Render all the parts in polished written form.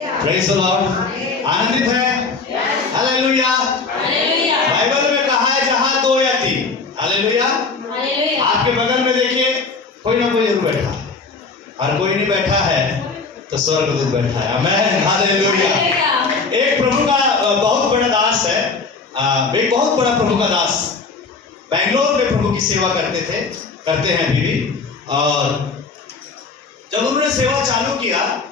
Praise the Lord. आनंदित है? Hallelujah. Bible में कहा है जहां दो या तीन, हालेलुया। आपके बगल में देखिए कोई ना कोई जरूर बैठा है, और कोई नहीं बैठा है तो स्वर्गदूत बैठा है। आमीन, हालेलुया। एक प्रभु का बहुत बड़ा दास है, एक बहुत बड़ा प्रभु का दास बेंगलोर में प्रभु की सेवा करते हैं अभी भी। और जब उन्होंने सेवा चालू किया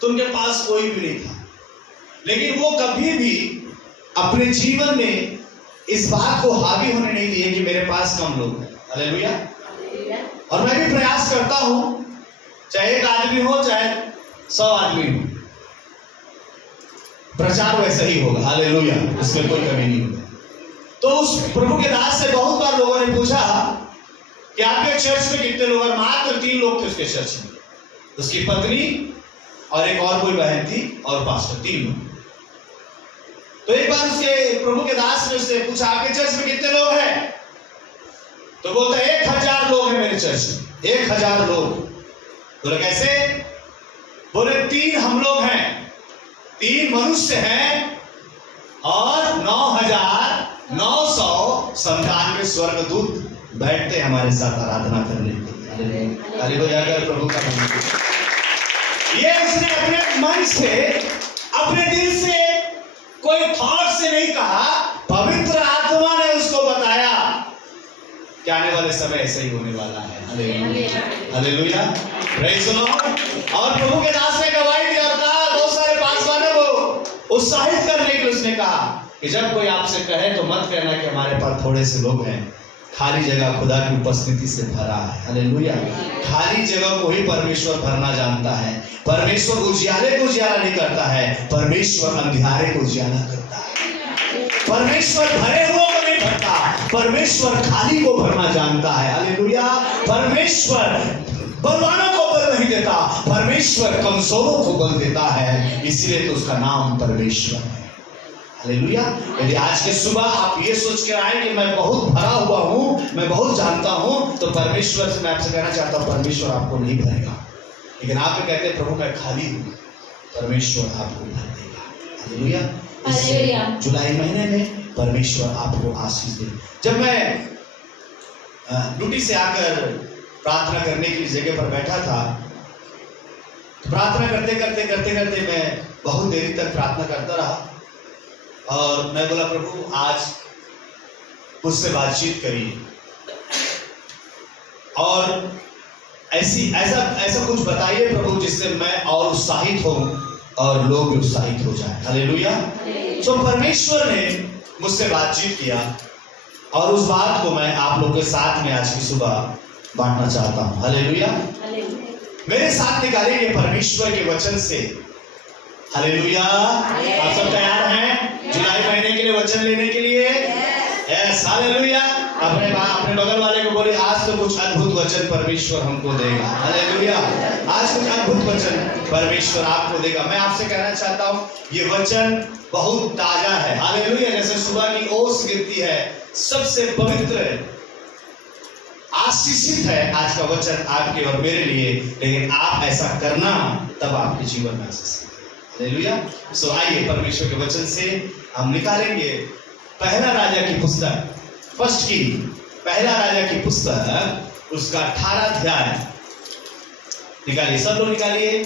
तो उनके पास कोई भी नहीं था, लेकिन वो कभी भी अपने जीवन में इस बात को हावी होने नहीं दिए कि मेरे पास कम लोग हैं। हालेलुया। और मैं भी प्रयास करता हूं, चाहे एक आदमी हो चाहे 100 आदमी हो, प्रचार वैसा ही होगा। हालेलुया, इसमें कोई कमी नहीं होगी। तो उस प्रभु के दास से बहुत बार लोगों ने पूछा कि आपके चर्च में कितने लोग हैं? मात्र 3 लोग थे उसके चर्च में, उसकी पत्नी और एक और कोई बहन थी और पास्टर, 3 लोग। तो एक बार उसके प्रभु के दास ने उससे पूछा आपके चर्च में कितने लोग हैं? तो बोलता 1000 लोग हैं मेरे चर्च में। 1000 लोग। बोले कैसे? बोले 3 हम लोग हैं, 3 मनुष्य हैं और 9997 स्वर्गदूत बैठते हमारे साथ आराधना करने के लिए। हालेलुया, प्रभु का नाम। ये उसने अपने मन से, अपने दिल से, कोई थॉट से नहीं कहा, पवित्र आत्मा ने उसको बताया कि आने वाले समय ऐसा ही होने वाला है। Hallelujah, praise the Lord. और प्रभु के दास ने गवाही दी और कहा, बहुत सारे पास वाले को उत्साहित करने के लिए उसने कहा कि जब कोई आपसे कहे तो मत कहना कि हमारे पास थोड़े से लोग हैं, खाली जगह खुदा की उपस्थिति से भरा है। हालेलुया। खाली जगह को ही परमेश्वर भरना जानता है। परमेश्वर उजियाले को उजियाला नहीं करता है, परमेश्वर अंधियारे को उजियाला करता है। परमेश्वर भरे हुए को नहीं भरता, परमेश्वर खाली को भरना जानता है। हालेलुया। परमेश्वर बलवानों को बल नहीं देता, परमेश्वर कमजोरों को बल देता है, इसलिए तो उसका नाम परमेश्वर है। हालेलुया। यदि आज के सुबह आप ये सोच कर आए कि मैं बहुत भरा हुआ हूं, मैं बहुत जानता हूं, तो परमेश्वर से मैं आपसे कहना चाहता हूं, परमेश्वर आपको नहीं भरेगा। लेकिन आप कहते हैं प्रभु मैं खाली हूं, परमेश्वर आपको भर देगा। हालेलुया। जुलाई महीने में परमेश्वर आपको आशीष दे। जब मैं ड्यूटी से आकर प्रार्थना करने की जगह पर बैठा था, तो प्रार्थना करते मैं बहुत देरी तक प्रार्थना करता रहा। और मैं बोला प्रभु आज मुझसे बातचीत करिए, और ऐसा कुछ बताइए प्रभु जिससे मैं और उत्साहित हो और लोग भी उत्साहित हो जाए। हालेलुया। तो परमेश्वर ने मुझसे बातचीत किया और उस बात को मैं आप लोग के साथ में आज की सुबह बांटना चाहता हूं। हालेलुया। मेरे साथ निकालेंगे परमेश्वर के वचन से। हालेलुया। आप सब तैयार हैं जुलाई महीने के लिए वचन लेने के लिए? यस। हालेलुया। अपने बगल वाले को बोले आज तो कुछ अद्भुत वचन परमेश्वर हमको देगा। हालेलुया। आज कुछ अद्भुत वचन परमेश्वर आपको देगा। मैं आपसे कहना चाहता हूँ ये वचन बहुत ताजा है। हालेलुया। जैसे सुबह की ओस गिरती है, सबसे पवित्र आशीषित है आज का वचन आपके और मेरे लिए, लेकिन आप ऐसा करना तब आपके जीवन में आशीष। हालेलुया। सो आइए परमेश्वर के वचन से हम निकालेंगे पहला राजा की पुस्तक, फर्स्ट की पहला राजा की पुस्तक, उसका 18 अध्याय निकालिए। सब लोग निकालिए,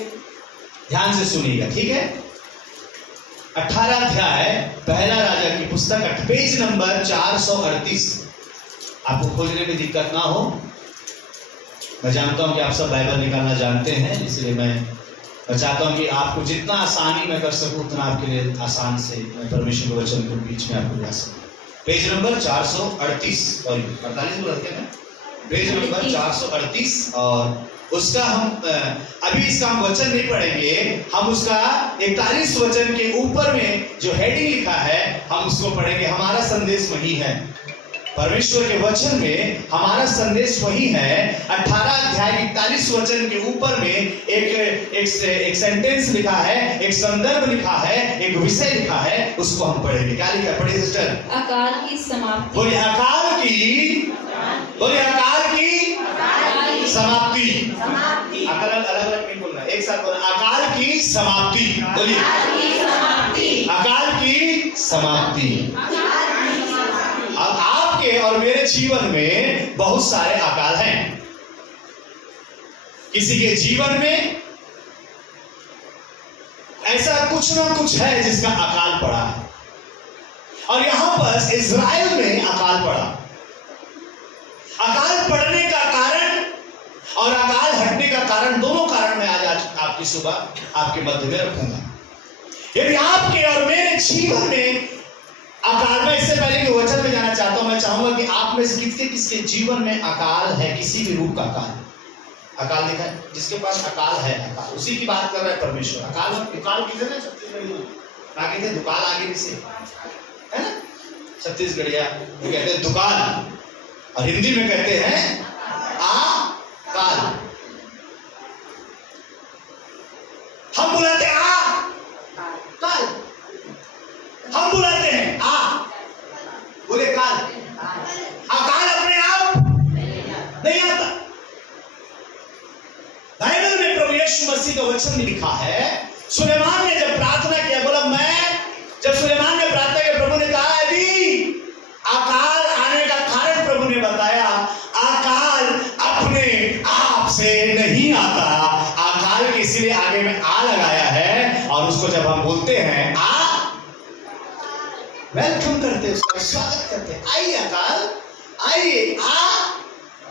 ध्यान से सुनिएगा, ठीक है? 18 अध्याय पहला राजा की पुस्तक, पेज नंबर 438। आपको खोजने में दिक्कत ना हो, मैं जानता हूं कि आप सब बाइबल निकालना जानते हैं, इसलिए मैं चाहता हूं कि आपको जितना आसानी मैं कर सकूं उतना आपके लिए आसान से मैं परमेश्वर के वचन के बीच में आपको ला सकूं। पेज नंबर 438, सॉरी 48 बोलते हैं, पेज नंबर 438। और उसका हम अभी इसका हम वचन नहीं पढ़ेंगे, हम उसका 41 वचन के ऊपर में जो हेडिंग लिखा है हम उसको पढ़ेंगे। हमारा संदेश वही है, परमेश्वर के वचन में हमारा संदेश वही है। 18 अध्याय 41 वचन के ऊपर में एक सेंटेंस लिखा है, एक संदर्भ लिखा है, एक विषय लिखा है, उसको हम पढ़ेंगे। क्या लिखा है? पढ़िए सिस्टर। अकाल की समाप्ति। बोलिए अकाल की, बोलिए अकाल की समाप्ति। अकाल अलग अलग नहीं बोलना, एक साथ बोलना, अकाल की समाप्ति। बोलिए, अकाल की समाप्ति। अब आपके और मेरे जीवन में बहुत सारे अकाल हैं। किसी के जीवन में ऐसा कुछ ना कुछ है जिसका अकाल पड़ा है, और यहां पर इज़राइल में अकाल पड़ा। अकाल पड़ने का कारण और अकाल हटने का कारण, दोनों कारण मैं आज आपकी सुबह आपके मध्य में रखूंगा। यदि आपके और मेरे जीवन में अकाल, मैं इससे पहले कि वचन में जाना चाहता हूं, मैं चाहूंगा कि आप में से किसके जीवन में अकाल है, किसी भी रूप का अकाल। अकाल लिखा है, जिसके पास अकाल है, अकाल उसी की बात कर रहा है परमेश्वर। अकाल दुकाल कहते हैं ना, छत्तीसगढ़ी आगे थे दुकाल, आगे भी से है ना, छत्तीसगढ़िया कहते हैं दुकाल, और हिंदी में कहते हैं अकाल। हम बुलाते हैं आ काल, हम बुलाते हैं आ बोले काल। अकाल अपने आप नहीं आता। बाइबल में प्रभु यीशु मसीह का वचन में लिखा है, सुलेमान ने जब प्रार्थना किया, बोला जब सुलेमान ने प्रार्थना किया, प्रभु ने कहा यदि अकाल आने का कारण प्रभु ने बताया, अकाल अपने आप से नहीं आता। अकाल के इसलिए आगे में आ लगाया है, और उसको जब हम बोलते हैं आ, वेलकम करते हैं, उसका स्वागत करते हैं, आइए अकाल, आइए आ।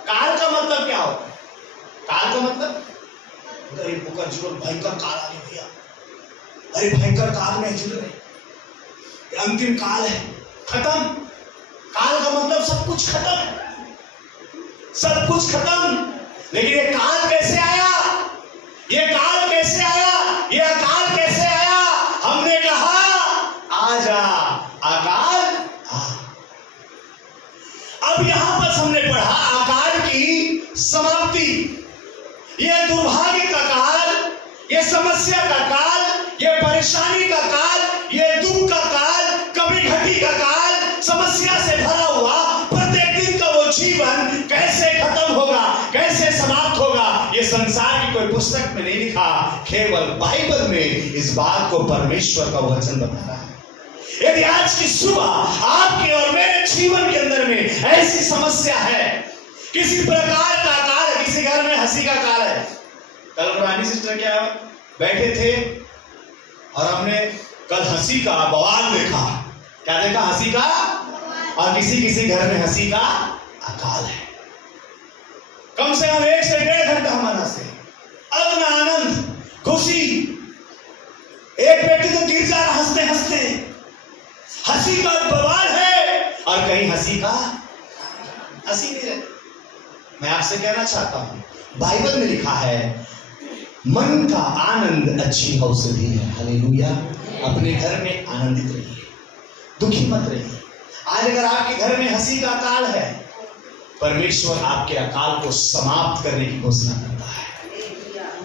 काल का मतलब क्या होता है? काल का मतलब गरीब पुकार जीवन, भयंकर काल आ गया भैया, अरे भयंकर काल में जुड़ रहे, अंतिम काल है, खत्म। काल का मतलब सब कुछ खत्म, सब कुछ खत्म। लेकिन ये काल कैसे आया? ये काल कैसे आया? ये अकाल कैसे आया? हमने कहा आजा अकाल आ। अब यहां पर हमने पढ़ा अकाल की समाप्ति। यह दुर्भाग्य का काल, यह समस्या का काल, यह परेशानी का काल, यह दुख का काल, कभी घटी का काल, समस्या से भरा हुआ प्रत्येक दिन का वो जीवन कैसे खत्म होगा, कैसे समाप्त होगा, ये संसार की कोई पुस्तक में नहीं लिखा, केवल बाइबल में इस बात को परमेश्वर का वचन बता रहा है। यदि आज की सुबह आपके और मेरे जीवन के अंदर में ऐसी समस्या है, किसी प्रकार का काल है, किसी घर में हंसी का काल है। कल पुरानी सिस्टर क्या बैठे थे और हमने कल हंसी का बवाल देखा। क्या देखा? हंसी का। और किसी घर में हंसी का अकाल है। कम से कम 1 से 1.5 घंटा हमारा से अग्न आनंद खुशी, एक व्यक्ति तो गिर जा रहा हंसते हंसते, हंसी का बवाल है, और कहीं हंसी नहीं रहती। मैं आपसे कहना चाहता हूं, बाइबल में लिखा है मन का आनंद अच्छी औषधि है। हालेलुया। अपने घर में आनंदित रहिए, दुखी मत रहिए। आज अगर आपके घर में हंसी का अकाल है, परमेश्वर आपके अकाल को समाप्त करने की घोषणा करता है।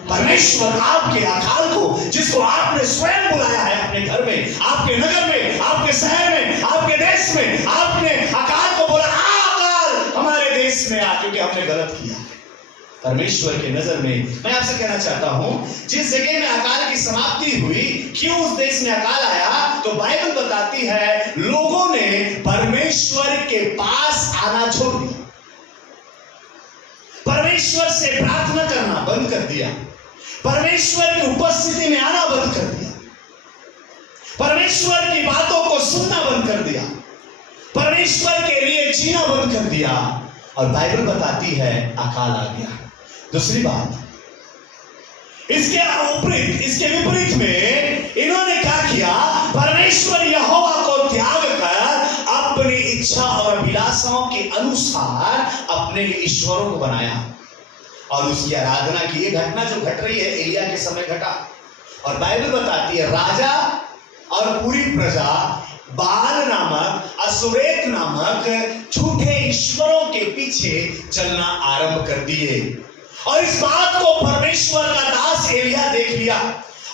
परमेश्वर आपके अकाल को, जिसको आपने स्वयं बुलाया है अपने घर में, आपके नगर में, आपके शहर में, आपके देश में, आपने अकाल को बोला अकाल हमारे देश में आ, क्योंकि हमने गलत किया है। परमेश्वर के नजर में मैं आपसे कहना चाहता हूं, जिस जगह में अकाल की समाप्ति हुई, क्यों उस देश में अकाल आया, तो बाइबल बताती है लोगों ने परमेश्वर के पास आना छोड़ दिया, परमेश्वर से प्रार्थना करना बंद कर दिया, परमेश्वर की उपस्थिति में आना बंद कर दिया, परमेश्वर की बातों को सुनना बंद कर दिया, परमेश्वर के लिए जीना बंद कर दिया, और बाइबल बताती है अकाल आ गया। दूसरी बात, इसके विपरीत में इन्होंने क्या किया? परमेश्वर यहोवा को त्याग कर अपनी इच्छा और अभिलाषाओं के अनुसार अपने ईश्वरों को बनाया और उसकी आराधना की। ये घटना जो घट रही है एलिया के समय घटा, और बाइबल बताती है राजा और पूरी प्रजा बाल नामक, असुरेत नामक झूठे ईश्वरों के पीछे चलना आरंभ कर दिए। और इस बात को परमेश्वर का दास एलिया देख लिया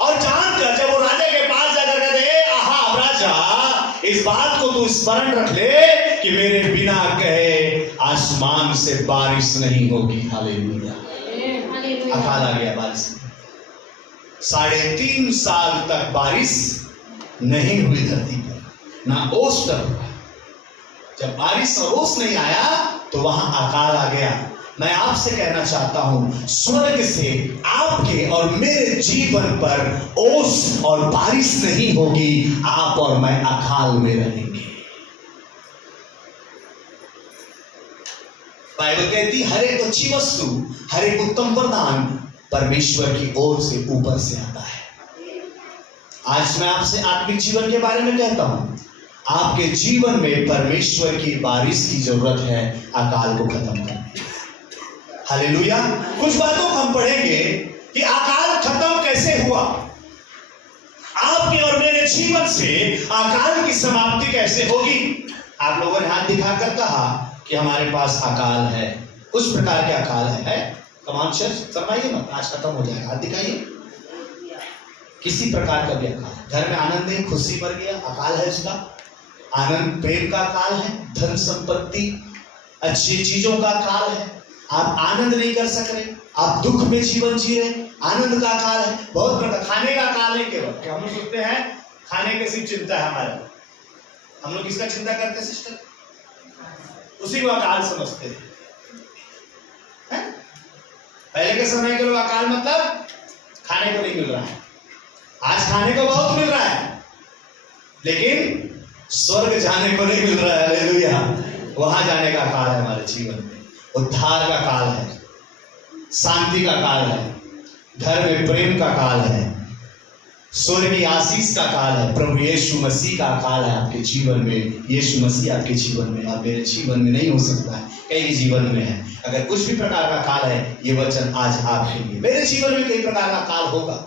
और जानकर जब वो राजा के पास जाकर कहते, आहा राजा, इस बात को तू स्मरण रख ले कि मेरे बिना कहे आसमान से बारिश नहीं होगी। हालेलुया। अकाल आ गया बारिश में। 3.5 साल तक बारिश नहीं हुई धरती पर, ना ओस तक हुआ। जब बारिश और ओस नहीं आया तो वहां अकाल आ गया। मैं आपसे कहना चाहता हूं, स्वर्ग से आपके और मेरे जीवन पर ओस और बारिश नहीं होगी, आप और मैं अकाल में रहेंगे। बाइबल कहती हर एक अच्छी वस्तु, हर एक उत्तम वरदान परमेश्वर की ओर से ऊपर से आता है। आज मैं आपसे आत्मिक जीवन के बारे में कहता हूं, आपके जीवन में परमेश्वर की बारिश की जरूरत है अकाल को खत्म करने। हालेलुया। कुछ बातों को हम पढ़ेंगे कि अकाल खत्म कैसे हुआ, आपके और मेरे जीवन से अकाल की समाप्ति कैसे होगी। आप लोगों ने हाथ दिखाकर कहा कि हमारे पास अकाल है। उस प्रकार के अकाल है कमान चर्च, शर्माइए मत, आज खत्म हो जाएगा। हाथ दिखाइए। किसी प्रकार का भी अकाल, घर में आनंद नहीं, खुशी मर गया, अकाल है उसका। आनंद प्रेम का अकाल है, धन संपत्ति अच्छी चीजों का अकाल है। आप आनंद नहीं कर सक रहे, आप दुख में जीवन जी रहे, आनंद का अकाल है। बहुत प्रकार, खाने का अकाल है केवल। क्या हम लोग सोचते हैं खाने की सिर्फ चिंता है हमारा, हम लोग किसका चिंता करते हैं सिस्टर? उसी को अकाल समझते हैं। पहले के समय के लोग अकाल मतलब खाने को नहीं मिल रहा है, आज खाने को बहुत मिल रहा है, लेकिन स्वर्ग जाने को नहीं मिल रहा है। हालेलुया। वहां जाने का काल है हमारे जीवन में, उद्धार का काल है, शांति का काल है, घर में प्रेम का काल है, स्वर्ग की आशीष का काल है, प्रभु यीशु मसीह का काल है आपके जीवन में। यीशु मसीह आपके जीवन में और मेरे जीवन में नहीं हो सकता है, कई जीवन में है। अगर कुछ भी प्रकार का काल है, ये वचन आज आपके लिए, मेरे जीवन में कई प्रकार का काल होगा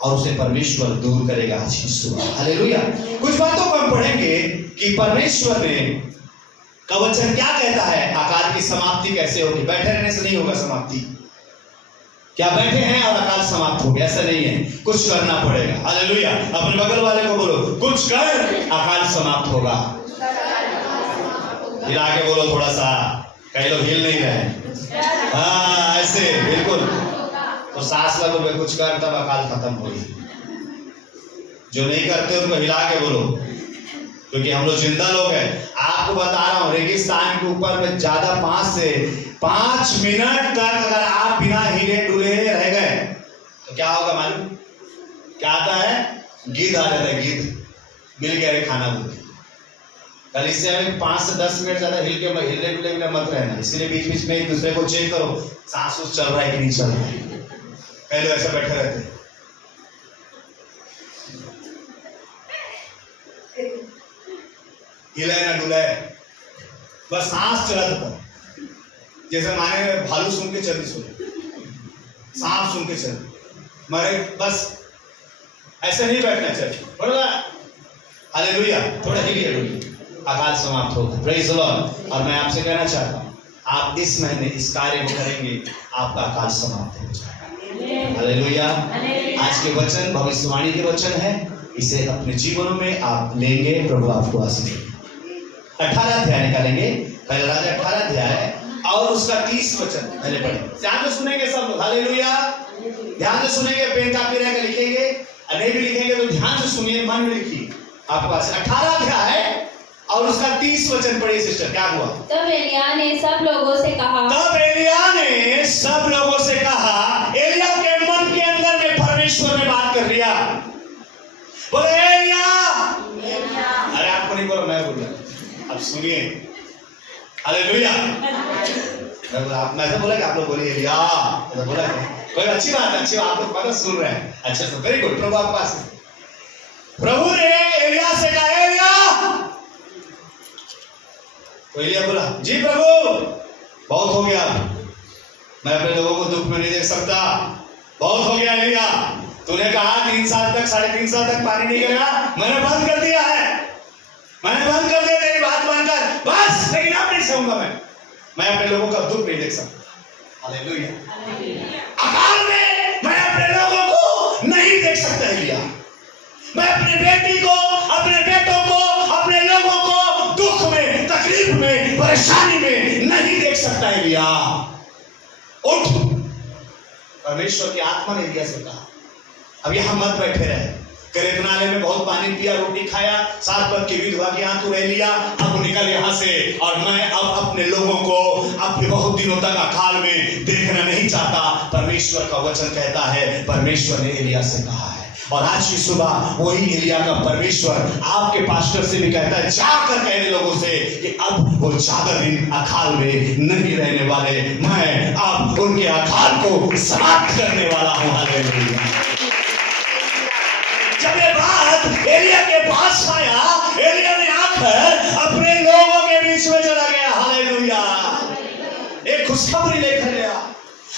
और उसे परमेश्वर दूर करेगा आज की सुबह। हालेलुया। कुछ बातों को हम पढ़ेंगे कि परमेश्वर ने का वचन क्या कहता है, अकाल की समाप्ति कैसे होगी। बैठे रहने से नहीं होगा समाप्ति। क्या बैठे हैं और अकाल समाप्त हो गया? ऐसा नहीं है, कुछ करना पड़ेगा। हालेलुया। अपने बगल वाले को बोलो, कुछ कर, अकाल समाप्त होगा। हिला के बोलो थोड़ा सा, कई लोग हिल नहीं रहे। हाँ ऐसे बिल्कुल, तो सांस लगो, कुछ कर, तब अकाल खत्म होगी। जो नहीं करते उनको हिला के बोलो, क्योंकि हम लोग जिंदा लोग हैं। आपको बता रहा हूं, रेगिस्तान के ऊपर में ज्यादा 5 से 5 मिनट तक अगर आप बिना हिले डुले रह गए तो क्या होगा मालूम? क्या आता है? गिद्ध आ जाता है, गिद्ध मिल गया खाना बोल। कल इससे हमें 5 से 10 मिनट ज्यादा हिलने डुले बिना मत रहना। इसलिए बीच बीच में एक दूसरे को चेक करो, सांस चल रहा है कि नहीं चल रहा है। कई लोग ऐसे बैठे रहते हैं, हिलाए ना डुलाए, बस सांस चला था। जैसे माने भालू सुन के चल, सांप सुन के चल, मरे, बस ऐसे नहीं बैठना चाहिए। बोला हालेलुया। थोड़ा हिलिए डुलिए, अकाल समाप्त होगा। Praise the Lord. और मैं आपसे कहना चाहता हूँ, आप इस महीने इस कार्य को करेंगे, आपका अकाल समाप्त हो जाएगा। हालेलुया। आज के वचन भविष्यवाणी के वचन है, इसे अपने जीवनों में आप लेंगे, प्रभु आपको आशीष देगा। 18 अध्याय निकालेंगे, पहले राजा 18 अध्याय और उसका 30 वचन पहले पढ़े। ध्यान से सुनेंगे सब लोग। हालेलुया। ध्यान से सुनेंगे, पेन कापी रहेगा लिखेंगे, नहीं भी लिखेंगे तो ध्यान से सुनिए, मन में लिखिए। आपके पास 18 अध्याय और उसका 30 वचन पढ़िए सिस्टर। क्या हुआ? तब एलिय्याह ने सब लोगों से कहा, एलिय्याह के मन के अंदर में परमेश्वर ने बात कर लिया। बोले एलिय्याह। अरे आपको नहीं बोला, मैं बोल रहा, अब सुनिए। हालेलुया। मैं तो बोला कि आप लोग बोले एलिय्याह, तो बोला कोई अच्छी बात है, अच्छी बात, आप लोग पता सुन रहे हैं। अच्छा तो वेरी गुड। प्रभु आपके पास, प्रभु ने एलिय्याह से कहा, एलिय्याह। तो एलिय्याह बोला, जी प्रभु, बहुत हो गया, मैं अपने लोगों को दुख में नहीं देख सकता, बहुत हो गया एलिय्याह। तूने कहा 3 साल तक 3.5 साल तक पानी नहीं गिरा, मैंने बंद कर दिया है, मैंने बंद कर दिया तेरी बात मानकर, बस। लेकिन अब नहीं सहूंगा मैं अपने लोगों का दुख नहीं देख सकता। हालेलुया। अकाल में मैं अपने लोगों को नहीं देख सकता एलिय्याह। मैं अपने बेटी को, अपने बेटों को, अपने लोगों को दुख में, तकलीफ में, परेशानी में नहीं देख सकता एलिय्याह। उठ, परमेश्वर की आत्मा ने एलिया से कहा, अब यहाँ मत बैठे रहे, करेतनाले में बहुत पानी पिया, रोटी खाया, 7 पद की विधवा के यहाँ तू रह लिया, अब निकल यहाँ से, और मैं अब अपने लोगों को अपने बहुत दिनों तक अकाल में देखना नहीं चाहता। परमेश्वर का वचन कहता है, परमेश्वर ने एलिया से कहा है, और आज की सुबह वही एलिया का परमेश्वर आपके पास्टर से भी कहता है, जाकर कह दे लोगों से कि अब वो ज्यादा दिन अकाल में नहीं रहने वाले, मैं अब उनके अकाल को समाप्त करने वाला हूं। हालेलुया। जब ये बात एलिया के पास आया, एलिया ने आकर अपने लोगों के बीच में चला गया। हालेलुया। एक खुशखबरी लेकर गया।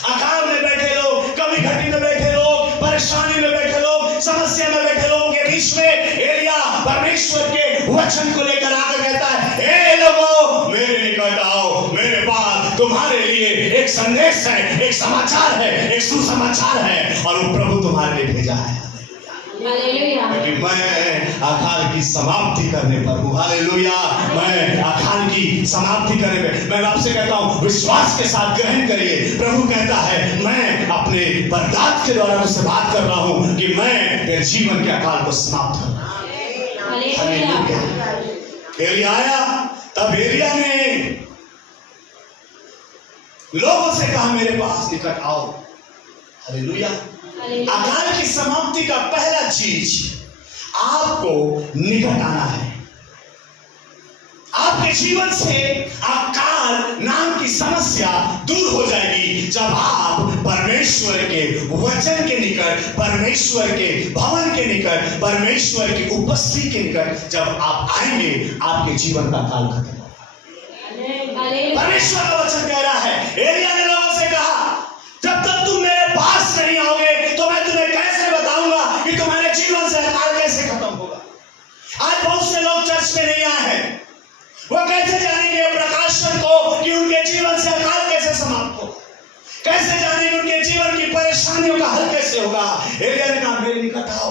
अकाल में बैठे लोग, कभी घटी में बैठे लोग, परेशानी में बैठे लोग, समस्या में बैठे लोगों के बीच में एलिया परमेश्वर के वचन को लेकर आकर कहता है, हे लोगों, मेरे निकट आओ, मेरे पास तुम्हारे लिए एक संदेश है, एक समाचार है, एक सुसमाचार है, और वो प्रभु तुम्हारे लिए भेजा है। क्योंकि मैं अकाल की समाप्ति करने पर हूँ। हालेलुया। मैं अकाल की समाप्ति करने पर, मैं आपसे कहता हूँ, विश्वास के साथ ग्रहण करिए। प्रभु कहता है, मैं अपने बरदात के द्वारा उससे बात कर रहा हूँ कि मैं तेरे जीवन के अकाल को समाप्त कर रहा हूँ। एलिया आया, तब एलिया ने लोगों से कहा, मेरे पास निकट आओ। हालेलुया। अकाल की समाप्ति का पहला चीज, आपको निकट आना है। आपके जीवन से अकाल नाम की समस्या दूर हो जाएगी जब आप परमेश्वर के वचन के निकट, परमेश्वर के भवन के निकट, परमेश्वर की उपस्थिति के निकट जब आप आएंगे, आपके जीवन का काल खत्म होगा। परमेश्वर का वचन कह रहा है, एलिया ने लोगों से कहा, जब तक तुम मेरे पास नहीं आओगे तो मैं तुम्हें कैसे बताऊंगा कि तुम्हारे जीवन से अकाल कैसे खत्म होगा। आज बहुत से लोग चर्च में नहीं आए हैं, वो कैसे जानेंगे प्रकाशन को कि उनके जीवन से अकाल कैसे समाप्त होगा, कैसे जानेंगे उनके जीवन की परेशानियों का हल कैसे होगा। एलिया ने कहा, मेरे निकट आओ।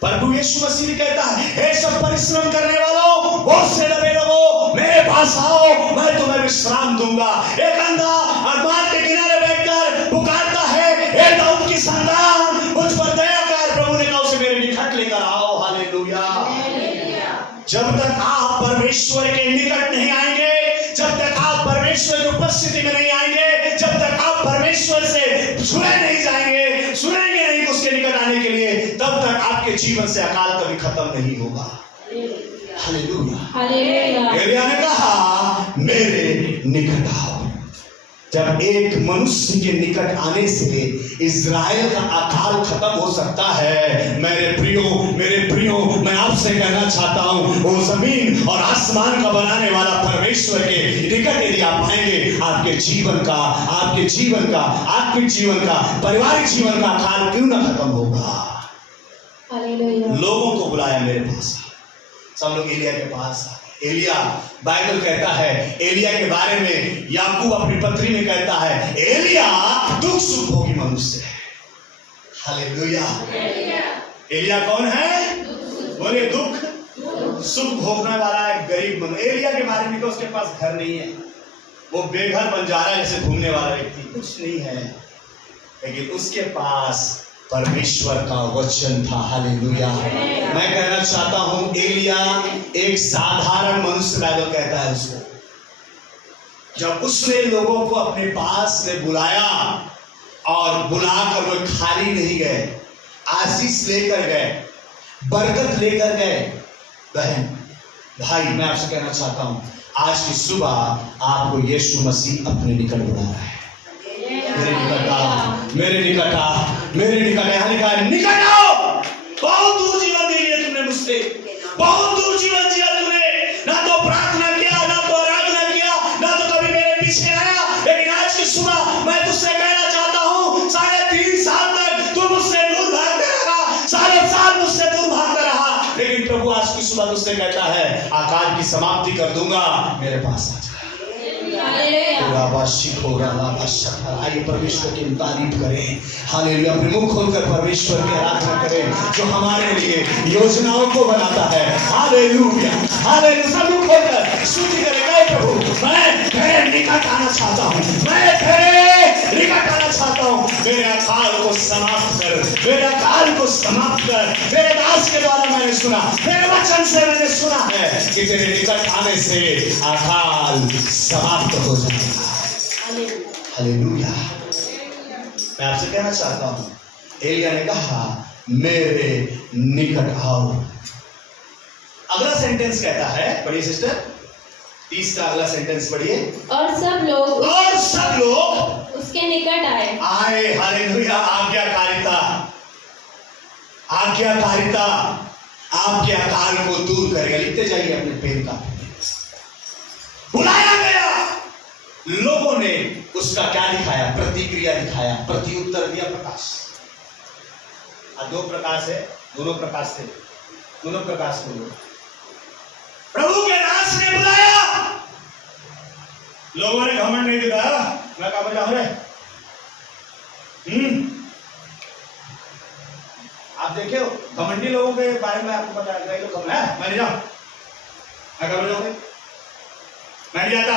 प्रभु यीशु मसीह भी कहता है, हे सब परिश्रम करने वालों, बहुत से दबे लोगों, मेरे पास आओ, मैं तुम्हें विश्राम दूंगा। एक अंधा मार्ग के किनारे बैठकर पुकारता है, हे दाऊद की संतान, मुझ पर दया कर। प्रभु ने कहा उसे मेरे निकट लेकर आओ। हालेलुया। जब तक आप परमेश्वर के निकट नहीं आएंगे, जब तक आप परमेश्वर की उपस्थिति में नहीं आएंगे, जब तक आप परमेश्वर से सुने नहीं जाएंगे, सुनेंगे नहीं उसके निकट आने के लिए, तब तक आपके जीवन से अकाल कभी खत्म नहीं होगा। हालेलुया। एलिया ने कहा, मेरे निकट आओ। जब एक मनुष्य के निकट आने से इज़राइल का अकाल खत्म हो सकता है, मेरे प्रियो, मैं आपसे कहना चाहता हूं, वो जमीन और आसमान का बनाने वाला परमेश्वर के निकट यदि आप आएंगे, आपके जीवन का, आत्मिक जीवन का, पारिवारिक जीवन का अकाल क्यों ना खत्म होगा। लोगों को बुलाया मेरे पास, सब लोग एलिया के पास आए। एलिया, बाइबल कहता है एलिया के बारे में, याकूब अपनी पत्री में कहता है, एलिया दुख सुख भोगी मनुष्य है। हालेलुया। एलिया कौन है? बोले दुख सुख भोगने वाला एक गरीब मनुष्य। एलिया के बारे में तो उसके पास घर नहीं है, वो बेघर बंजारा जैसे घूमने वाला व्यक्ति, कुछ नहीं है, लेकिन उसके पास परमेश्वर का वचन था। हालेलुया। मैं कहना चाहता हूं, एलिया एक साधारण मनुष्य, बाइबल कहता है उसको, जब उसने लोगों को अपने पास में बुलाया और बुलाकर वो खाली नहीं गए, आशीष लेकर गए, बरकत लेकर गए। बहन भाई, मैं आपसे कहना चाहता हूं, आज की सुबह आपको यीशु मसीह अपने निकट बुला रहा है। मेरे निकट आ, मेरे निकट आ, मेरे निकट। यहाँ लिखा है, निकट आओ। बहुत दूर जीवन दे लिया तुमने मुझसे, बहुत दूर जीवन जिया तुमने, ना तो प्रार्थना किया, ना तो आराधना किया, ना तो कभी मेरे पीछे आया। लेकिन आज की सुबह मैं तुझसे कहना चाहता हूँ, 3.5 साल तक तू मुझसे दूर भागते रहा, 7 साल मुझसे दूर भागता रहा, लेकिन प्रभु आज की सुबह तुझसे कहता है, अकाल की समाप्ति कर दूंगा, मेरे पास आ जा। आइए परमेश्वर की तारीफ करें। हालेलुया। अपने मुंह खोलकर परमेश्वर की आराधना करें, जो हमारे लिए योजनाओं को बनाता है। हालेलुया। हालेलुया। सब मुंह खोलकर स्तुति करें, प्रभु मैं तेरे निकट आना चाहता हूँ, मैं तेरे निकट आना चाहता हूँ। मेरे अकाल को समाप्त कर, मेरे अकाल को समाप्त कर। मेरे दास के द्वारा मैंने सुना, मेरे वचन से मैंने सुना है कि तेरे निकट आने से अकाल समाप्त हो जाएगा। हालेलुया। मैं आपसे कहना चाहता हूँ, एलिया ने कहा मेरे निकट आओ। अगला सेंटेंस कहता है, पढ़िए सिस्टर, 30 का अगला सेंटेंस पढ़िए। और सब लोग उसके निकट आए। हालेलुया। आज्ञाकारिता, आज्ञाकारिता आपके अकाल को दूर करेगा। लिखते जाइए अपने पेन का। बुलाया गया, लोगों ने उसका क्या दिखाया? प्रतिक्रिया दिखाया, प्रत्युत्तर दिया। प्रकाश दो प्रकाश है, दोनों प्रकाश थे, दोनों प्रकाश को प्रभु के दास ने बुलाया। लोगों ने घमंड नहीं दिखाया, मैं कहा जा रहे। आप देखे हो घमंडी लोगों के बारे में आपको पता है, तो कम है, मैं नहीं जाऊं, मैं कब जाऊंगे, मैं नहीं जाता।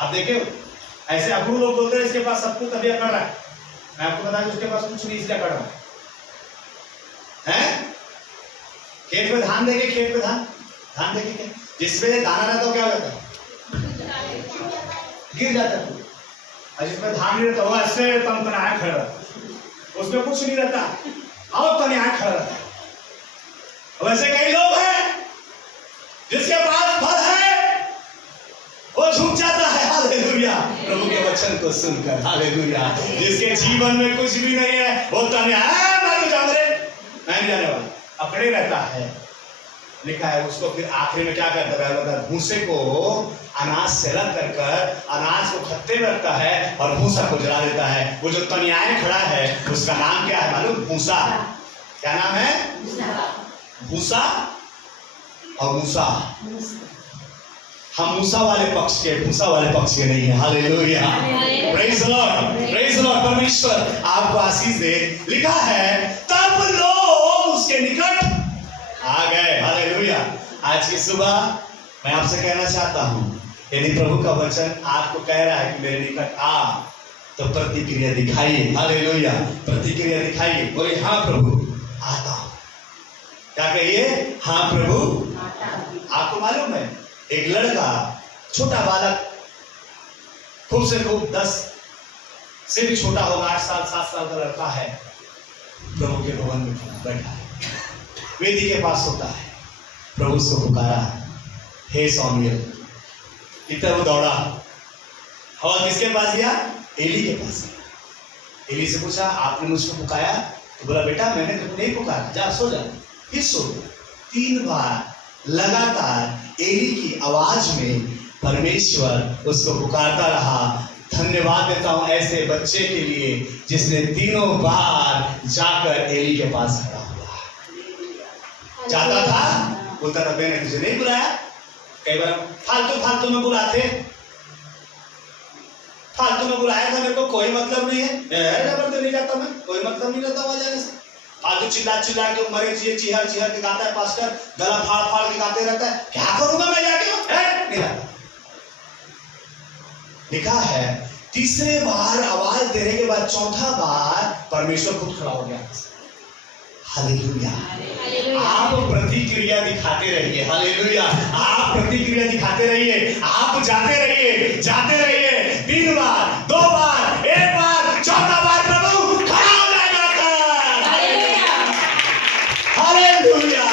आप देखे हो ऐसे अबू लोग बोलते हैं इसके पास सब कुछ तबियत कर रहा है। मैं आपको बता दूं उसके पास कुछ नहीं, इसलिए कर रहा है। खेत में धान देखे, खेत में धान देखे, जिसमें दाना रहता है क्या हो जाता है? गिर जाता है। और जिसमें धान नहीं रहता वो ऐसे तनतनाया खड़ा रहता है, उसमें कुछ नहीं रहता और तनतनाया खड़ा रहता है। वैसे कई लोग हैं जिसके पास फल है वो झुक जाता है। हालेलुया। प्रभु के वचन को सुनकर, हालेलुया। जिसके जीवन में कुछ भी नहीं है वो तनतनाया, मैं तो जाऊं रे, मैं नहीं जाने वाला, अकड़े रहता है। लिखा है उसको फिर आखिर में क्या करता है? भूसे को अनाज से अलग कर कर अनाज को खत्ते में रखता है और भूसा को जला देता है। वो जो तनियाए खड़ा है उसका नाम क्या है मालूम? भूसा। क्या नाम है? भूसा और मूसा। हम मूसा वाले पक्ष के, भूसा वाले पक्ष के नहीं है। Hallelujah. Praise the Lord, praise the Lord. परमेश्वर आपको आशीष दे। लिखा है तब लोग उसके निकट आ गए। हालेलुया। आज की सुबह मैं आपसे कहना चाहता हूं, यदि प्रभु का वचन आपको कह रहा है कि मेरे निकट आ, तो प्रतिक्रिया दिखाइए। हालेलुया। प्रतिक्रिया दिखाइए, बोले हाँ प्रभु आता हूं। क्या कहिए? हाँ प्रभु। आपको मालूम है एक लड़का, छोटा बालक, खूब से खूब 10 से भी छोटा होगा, 8 साल 7 साल का लड़का है, प्रभु के भवन में बैठा है, वेदी के पास होता है। प्रभु से पुकारा, हे सामुएल। इतना वो दौड़ा और किसके पास गया? एली के पास गया। एली से पूछा आपने मुझको पुकारा? तो बोला बेटा मैंने तुमको नहीं पुकारा, जा सो जा। फिर सो गया। 3 बार लगातार एली की आवाज में परमेश्वर उसको पुकारता रहा। धन्यवाद देता हूं ऐसे बच्चे के लिए जिसने 3 बार जाकर एली के पास खड़ा हुआ। जाता था, बोलता था मैंने तुझे नहीं बुलाया। कई बार फालतू में बुलाते, फालतू में बुलाया था, मेरे को कोई मतलब नहीं है, तो नहीं जाता मैं, कोई मतलब नहीं रहता वहां जाने से। फालतू चिल्ला के मरे चीहर के गाता है पास्टर, गला फाड़ के गाते रहता है। क्या करूंगा मैं जाके? नहीं जाता। लिखा है 3रे बार आवाज देने के बाद 4था बार परमेश्वर खुद खड़ा हो गया। हालेलुया। आप प्रतिक्रिया दिखाते रहिए। हालेलुया। आप प्रतिक्रिया दिखाते रहिए, आप जाते रहिए 3 बार, 2 बार, 1 बार, 4था बार प्रभु खड़ा हो जाएगा। हालेलुया।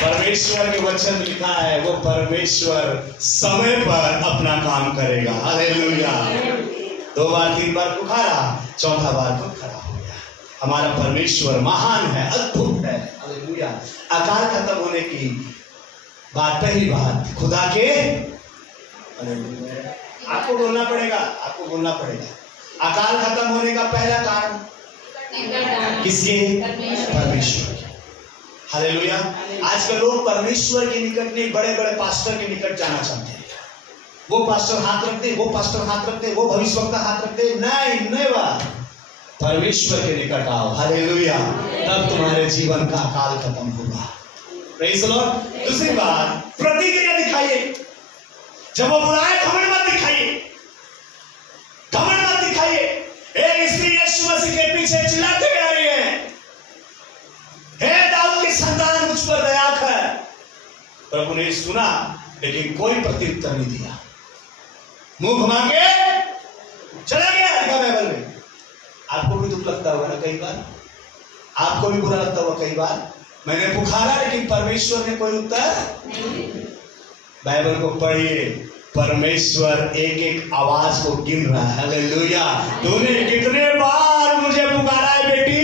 परमेश्वर के वचन में लिखा है वो परमेश्वर समय पर अपना काम करेगा। हालेलुया। 2 बार 3 बार पुकारा, 4था बार खुद खड़ा हो गया। हमारा परमेश्वर महान है, अद्भुत है। हालेलुया। अकाल खत्म होने की बात, पहली बात खुदा के, आपको बोलना पड़ेगा। अकाल खत्म होने का पहला कारण किसके? परमेश्वर। हालेलुया। आजकल लोग परमेश्वर के निकट नहीं, बड़े बड़े पास्टर के निकट जाना चाहते हैं। वो पास्टर हाथ रखते, वो पास्टर हाथ रखते, वो भविष्यवक्ता हाथ रखते। नहीं बात, परमेश्वर के निकट आओ। हालेलुया। तब तुम्हारे जीवन का अकाल खत्म होगा। Praise the Lord. दूसरी बात, प्रतिक्रिया दिखाइए। जब वो बुलाए घमंड मत दिखाइए। दिखाइए। एक स्त्री यीशु मसीह के पीछे चिल्लाते हुए आ रही है, हे दाऊद की संतान मुझ पर दया कर। प्रभु ने सुना लेकिन कोई प्रत्युत्तर नहीं दिया, मुंह घुमा के चला गया। लिखा बाइबल में। आपको भी दुख लगता होगा ना कई बार, आपको भी बुरा लगता होगा कई बार। मैंने पुकारा लेकिन परमेश्वर ने कोई उत्तर नहीं। बाइबल को पढ़िए, परमेश्वर एक एक आवाज को गिन रहा है। हालेलुया। तूने कितने बार मुझे पुकारा है बेटी,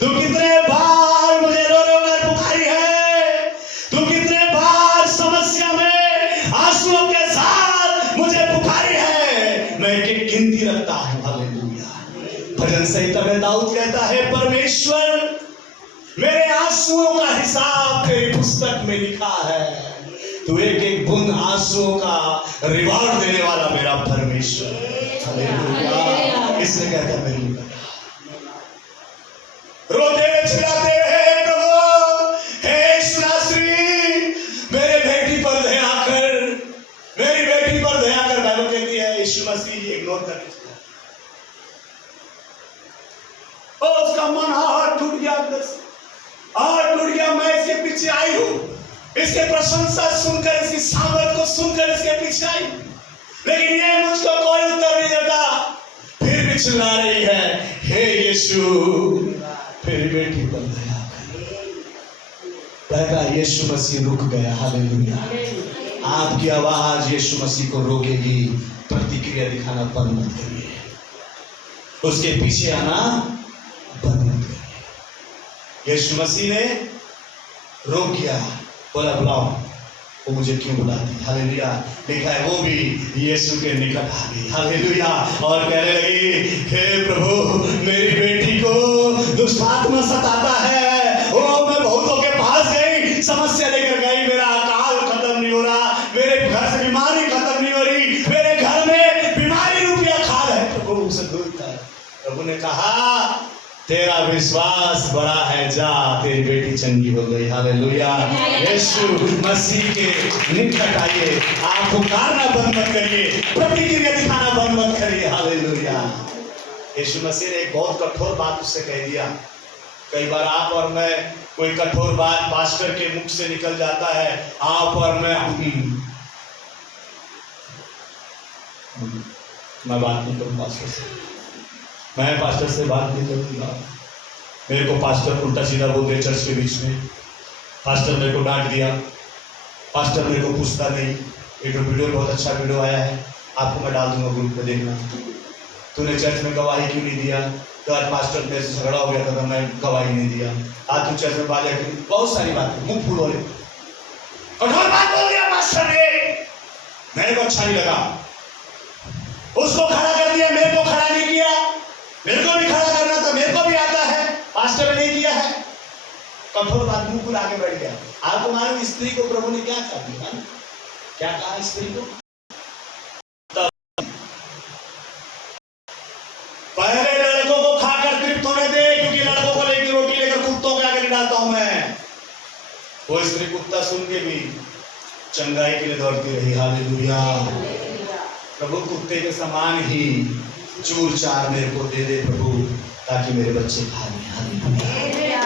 तू कितने बार मुझे रो रो कर पुकारी है, तू कितने बार समस्या में आंसुओं के साथ मुझे पुकारी है। मैं एक गिनती रखता हूं। हालेलुया। भजन संहिता में दाऊद कहता है, परमेश्वर मेरे आंसुओं का हिसाब तेरी पुस्तक में लिखा है। तू एक एक बूंद आंसुओं का रिवॉर्ड देने वाला मेरा परमेश्वर। हालेलुया। इसने कहता मेरी बेटा रोते चिल्लाते रहे, प्रभु हे सुनाश्री मेरे बेटी पर दया कर, मेरी बेटी पर दया कर। बाइबल कहती है यीशु मसीह इग्नोर करके चला, उसका मन हाथ टूट गया, हाथ टूट गया। मैं इसके पीछे आई हूं, इसके प्रशंसा सुनकर, इसकी सामर्थ को सुनकर इसके पीछे आई, लेकिन ये मुझको कोई उत्तर नहीं देता। फिर भी चिल्ला रही है, हे यीशु मेरी बेटी पर दया कर। यीशु मसीह रुक गया। हालेलुया। आपकी आवाज यीशु मसीह को रोकेगी। प्रतिक्रिया दिखाना बंद मत करिए, उसके पीछे आना बंद मत करिए। यीशु मसीह ने रोक किया, बोला बुलाओ, वो मुझे क्यों बुलाती। हालेलुया। लिखा है वो भी यीशु के निकट आ गई। हालेलुया। और कहने लगी, हे प्रभु मेरी बेटी को दुष्ट आत्मा सताता है। ओ मैं बहुतों के पास गई, समस्या लेकर गई, मेरा अकाल खत्म नहीं हो रहा, मेरे घर से बीमारी खत्म नहीं हो रही, मेरे घर में बीमारी रूपी अकाल है। प्रभु उसे दूर कर। प्रभु ने कहा तेरा विश्वास बड़ा है, जा तेरी बेटी चंगी हो गई। हालेलुया। यीशु मसीह के निकट आइए, आप पुकारना बंद मत करिए, प्रतिक्रिया दिखाना बंद मत करिए। हालेलुया। यीशु मसीह ने एक बहुत कठोर बात उससे कह दिया। कई बार आप और मैं कोई कठोर बात पास्टर के मुख से निकल जाता है, आप और मैं बात नहीं करूँ पास्टर से, मैं पास्टर से बात नहीं करूँगा। मेरे को पास्टर उल्टा सीधा बोल दिया चर्च के बीच में, पास्टर मेरे को डांट दिया, पास्टर मेरे को पूछता नहीं। एक वीडियो बहुत अच्छा वीडियो आया है, आपको मैं डाल दूंगा ग्रुप में, देखना। तूने चर्च में गवाही क्यों नहीं दिया? तो आज पास्टर मेरे से झगड़ा हो गया था तो मैं गवाही नहीं दिया। आज तू चर्च में बात है, बहुत सारी बातें मुंह फूल हो रहे, कठोर बात बोल दिया पास्टर ने, मेरे को अच्छा नहीं लगा। उसको खड़ा कर दिया, मेरे को खड़ा नहीं किया। मेरे को भी खड़ा करना था, मेरे को भी आता है, पास्टर ने नहीं किया है। कठोर बात मुंह फुला के बैठ गया। आपको मालूम स्त्री को प्रभु ने क्या कहा दिया? क्या कहा स्त्री को? पहले लड़कों को खाकर तृप्त होने दे, क्योंकि लड़कों को लेकर रोटी लेकर कुत्तों के आगे डालता हूं मैं। वो स्त्री कुत्ता सुन के भी चंगाई के लिए दौड़ती रही। हालेलुया। प्रभु कुत्ते के समान ही चूर चार मेरे को दे दे प्रभु, ताकि मेरे बच्चे खा लें। हालेलुया।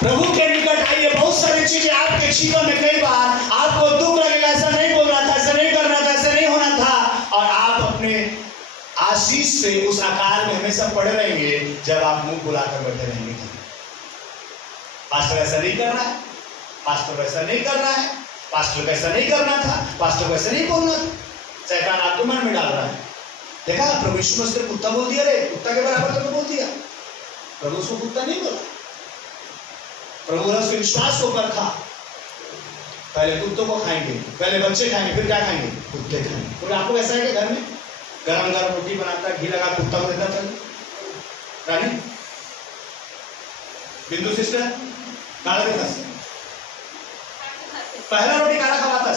प्रभु के निकट आइए। बहुत सारी चीजें आपके जीवन में कई बार आपको दुख लगेगा, ऐसा नहीं बोल रहा था, ऐसा नहीं करना था, ऐसा नहीं होना था, और आप अपने आशीष से उस आकार में हमेशा पड़े रहेंगे जब आप मुंह बुलाकर बैठे रहेंगे। पास्टर ऐसा नहीं कर रहा है, पास्टर ऐसा नहीं कर रहा है, पास्टर को ऐसा नहीं करना था, पास्टर को ऐसा नहीं बोलना था। शैतान आपको मन में डाल रहा है। देखा प्रभु यीशु मसीह ने कुत्ता बोल दिया, रे कुत्ता के बराबर तो बोल दिया। प्रभु उसको कुत्ता नहीं बोला, प्रभु ने उसके विश्वास को परखा। पहले कुत्तों को खाएंगे, पहले बच्चे खाएंगे, फिर क्या खाएंगे? कुत्ते खाएंगे। और आपको ऐसा है कि घर में गरम गरम रोटी बनाता, घी लगा कुत्ता को देता था रानी बिंदु सिस्टर काला देता, पहला रोटी काला खवाता,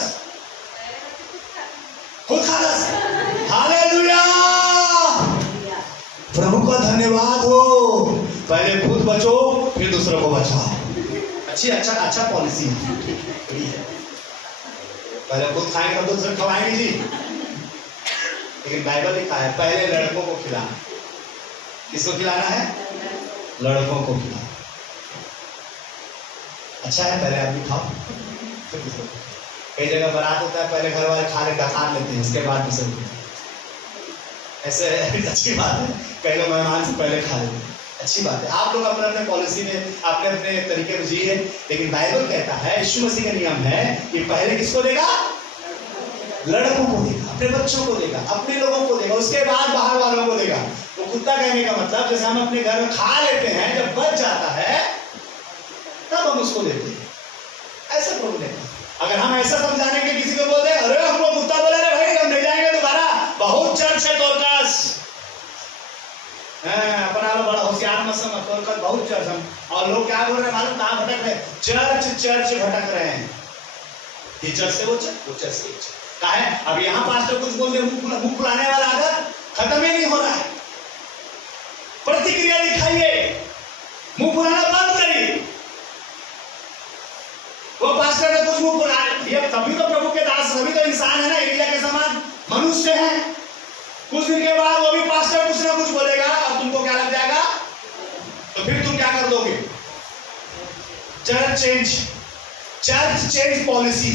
खुद खाता। हालेलुया। प्रभु का धन्यवाद हो। पहले खुद बचो फिर दूसरों को बचाओ। अच्छा पॉलिसी है। पहले खुद खाएंगे तो दूसरे खवाएंगे जी। लेकिन बाइबल लिखा है पहले लड़कों को खिलाना। किसको खिलाना है? लड़कों को खिलाना। अच्छा है पहले आप भी खाओ। कई जगह बारात होता है पहले घर वाले खा लेते हैं, उसके बाद दूसरे। ऐसे अच्छी बात है, कई लोग मेहमान से पहले खा लेते हैं, अच्छी बात है। आप लोग अपने अपने पॉलिसी में अपने अपने तरीके में जिए, लेकिन बाइबल कहता है, यीशु मसीह का नियम है कि पहले किसको देगा? लड़कों को देगा, अपने बच्चों को देगा, अपने लोगों को देगा, उसके बाद बाहर वालों को देगा। वो कुत्ता कहने का मतलब जैसे हम अपने घर में खा लेते हैं, जब बच जाता है तब हम उसको देते हैं। ऐसा प्रभु ने कहा। अगर हम ऐसा समझाने के किसी को बोलते हैं, अरे हमको कुत्ता बोला रे भाई, हम नहीं जाएंगे दोबारा, बहुत चर्च है तोरकास, अपना लो बड़ा होशियार मत समझ, तोरकास बहुत चर्च हम। और लोग क्या बोल रहे हैं मालूम? कहाँ भटक रहे? चर्च भटक रहे हैं। ये चर्च से वो चर्च, वो चर्च से ये चर्च। कहा है अब यहाँ पास्टर कुछ बोल दे, मुंह फुलाने वाला आदत खत्म ही नहीं हो रहा है। प्रतिक्रिया दिखाइए, मुंह फुलाना बंद करिए। वो पास्टर ने कुछ मुंह फुला, ये तभी तो प्रभु के दास, सभी तो इंसान है ना, एलिया के समान मनुष्य है। कुछ दिन के बाद वो भी पास्टर कुछ ना कुछ बोलेगा और तुमको क्या लग जाएगा? तो फिर तुम क्या कर दोगे? Church change policy.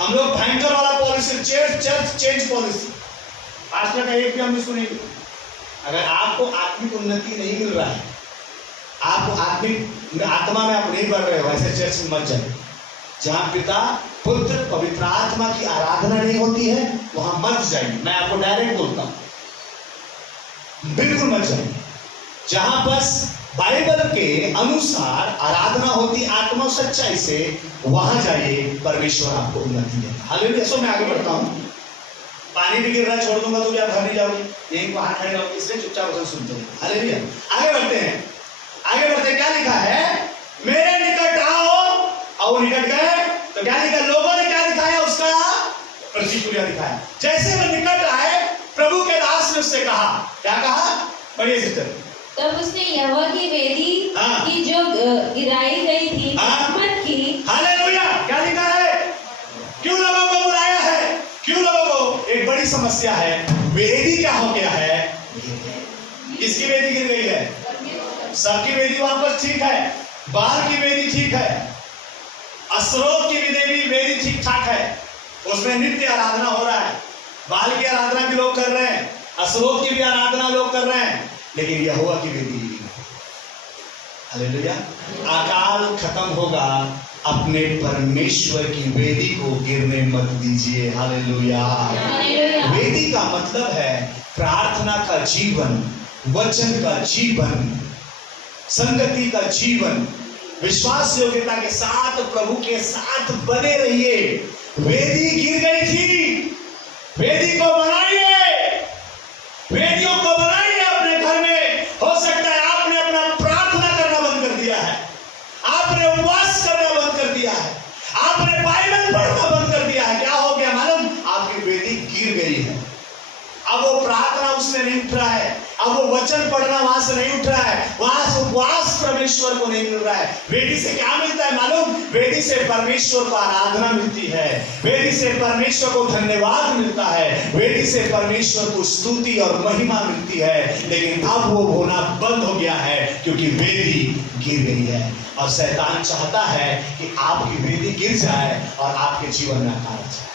हम लोग भयंकर वाला policy, church change policy. Pastor का एक भी हम सुनेंगे। अगर आपको आत्मिक उन्नति नहीं मिल रहा है, आपको आत्मिक आत्मा में आप नहीं बढ़ रहे हो, ऐसे चर्च में मत जाइए। जहां पिता पुत्र पवित्र आत्मा की आराधना नहीं होती है वहां मत जाइए। मैं आपको डायरेक्ट बोलता हूं, बिल्कुल मत जाइए। जहां बस बाइबल के अनुसार आराधना होती आत्मा सच्चाई से, वहां जाइए, परमेश्वर आपको उन्नति देगा। हालेलुया। सो मैं आगे बढ़ता हूं। पानी भी गिर रहा है, छोड़ दूंगा तो भी आप घर नहीं जाओगे, यहीं बाहर खड़े रहोगे, इसलिए चुपचाप वचन सुनते हैं। हालेलुया। आगे बढ़ते हैं, आगे बढ़ते। क्या लिखा है? मेरे निकट आओ, और निकट गए तो क्या लिखा? लोगों ने क्या दिखाया? उसका प्रतिक्रिया दिखाया। जैसे वो निकट आए, प्रभु के दास ने उससे कहा, क्या कहा? पढ़िए सिस्टर। तब उसने यहोवा की वेदी की जो गिराई गई थी मरम्मत की। हालेलुया। क्या लिखा है? क्यों लोगों को बुलाया है? क्यों लोगों को? एक बड़ी समस्या है, वेदी क्या हो गया है? किसकी वेदी गिर गई है? सबकी वेदी वापस ठीक है, बाल की वेदी ठीक है, अस्रोत की वेदी ठीक ठाक है, उसमें नित्य आराधना हो रहा है, बाल की आराधना भी लोग कर रहे हैं, अस्रोत की भी आराधना लोग कर रहे हैं, लेकिन यहोवा की वेदी नहीं। हालेलुया। अकाल खत्म होगा, अपने परमेश्वर की वेदी को गिरने मत दीजिए। हालेलुया। वेदी का मतलब है प्रार्थना का जीवन, वचन का जीवन, संगति का जीवन, विश्वास योग्यता के साथ प्रभु के साथ बने रहिए। वेदी गिर गई थी, वेदी को बनाइए, वेदियों को बनाइए अपने घर में। हो सकता है आपने अपना प्रार्थना करना बंद कर दिया है, आपने उपवास करना बंद कर दिया है, आपने बाइबल पढ़ना बंद कर दिया है। क्या हो गया मालूम? आपकी वेदी गिर गई है। अब वो प्रार्थना उससे नहीं उठ रहा है, अब वो वचन पढ़ना वहां से नहीं उठ रहा है, वहां से उपवास परमेश्वर को नहीं मिल रहा है। वेदी से क्या मिलता है मालूम? वेदी से परमेश्वर को आराधना मिलती है, वेदी से परमेश्वर को धन्यवाद मिलता है, वेदी से परमेश्वर को स्तुति और महिमा मिलती है। लेकिन अब वो होना बंद हो गया है, क्योंकि वेदी गिर गई है। और शैतान चाहता है कि आपकी वेदी गिर जाए और आपके जीवन में आकार जाए।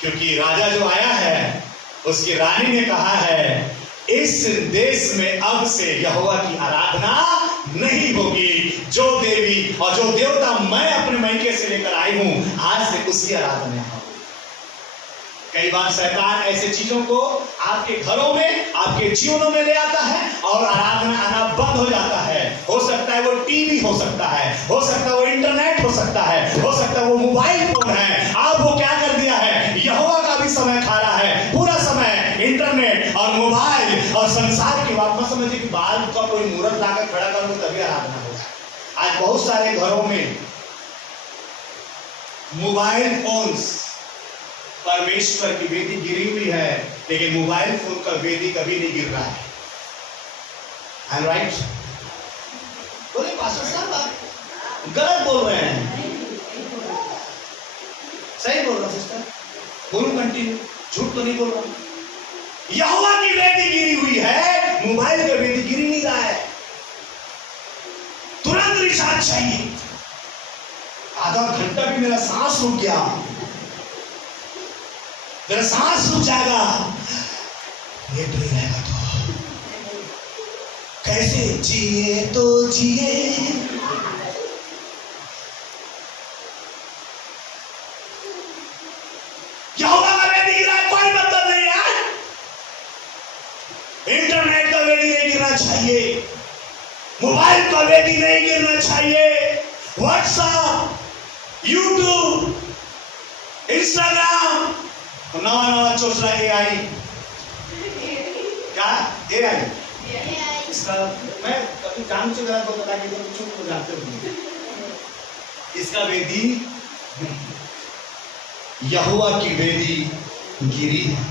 क्योंकि राजा जो आया है, उसकी रानी ने कहा है, इस देश में अब से यहोवा की आराधना नहीं होगी। जो देवी और जो देवता मैं अपने मैके से लेकर आई हूं, आज से उसकी आराधना होगी। कई बार शैतान ऐसे चीजों को आपके घरों में, आपके जीवनों में ले आता है और आराधना आना बंद हो जाता है। हो सकता है वो टीवी हो सकता है, हो सकता है वो इंटरनेट हो सकता है, हो सकता है वो मोबाइल फोन है। आप वो क्या कर दिया है? यहोवा का भी समय खा रहा है, पूरा समय इंटरनेट और मोबाइल और संसार की बात। मत समझिए कि बाल का कोई मूर्त लाकर खड़ा करोगे तभी आराधना होगा। आज बहुत सारे घरों में मोबाइल फोन्स, परमेश्वर की वेदी गिरी हुई है, लेकिन मोबाइल फोन का वेदी कभी नहीं गिर रहा है। I am right? बोले पास्टर साहब आप गलत बोल रहे हैं। सही बोल रहा सिस्टर, बोलूं कंटिन्यू? झूठ तो नहीं बोल रहा। यहोवा की वेदी गिरी हुई है, मोबाइल का वेदी गिरी नहीं रहा है। तुरंत रिचार्ज चाहिए। आधा घंटा भी मेरा सांस रुक गया, मेरा सांस रुक जाएगा, नेट नहीं रहेगा तो कैसे जिए तो जिए। यहोवा का वेदी गिरा है, कोई मतलब नहीं है। इंटरनेट का वेदी नहीं गिरना चाहिए, मोबाइल का वेदी नहीं गिरना चाहिए। व्हाट्सएप, यूट्यूब, इंस्टाग्राम, नवा नवा चोच रहा AI। क्या AI? इसका मैं कभी काम से गया तो बता के तो चुप हो जाते हो। इसका वेदी, यहोवा की वेदी गिरी है,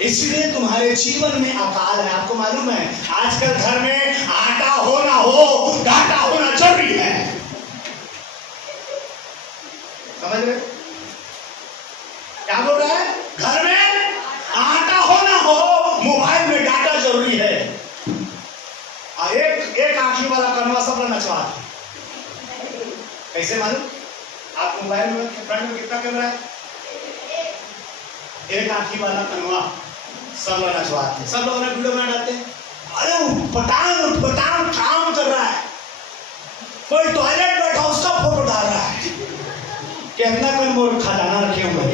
इसलिए तुम्हारे जीवन में अकाल है। आपको मालूम है आजकल घर में आटा हो ना हो, घाटा होना जरूरी है। समझ रहे क्या बोल रहा है? घर में आटा हो ना हो, मोबाइल में डाटा जरूरी है। एक आंखी वाला कनवा सब नचवा। कैसे मालूम? आप मोबाइल में फ्रंट में कितना कैमरा है? एक आंखी वाला कनवा सब लोग नचवाते हैं, सब लोग अपना वीडियो बना डालते हैं। अरे पटांग काम कर रहा है, कोई टॉयलेट बैठा उसका फोटो डाल रहा है। कितना कन खजाना रखे हुए,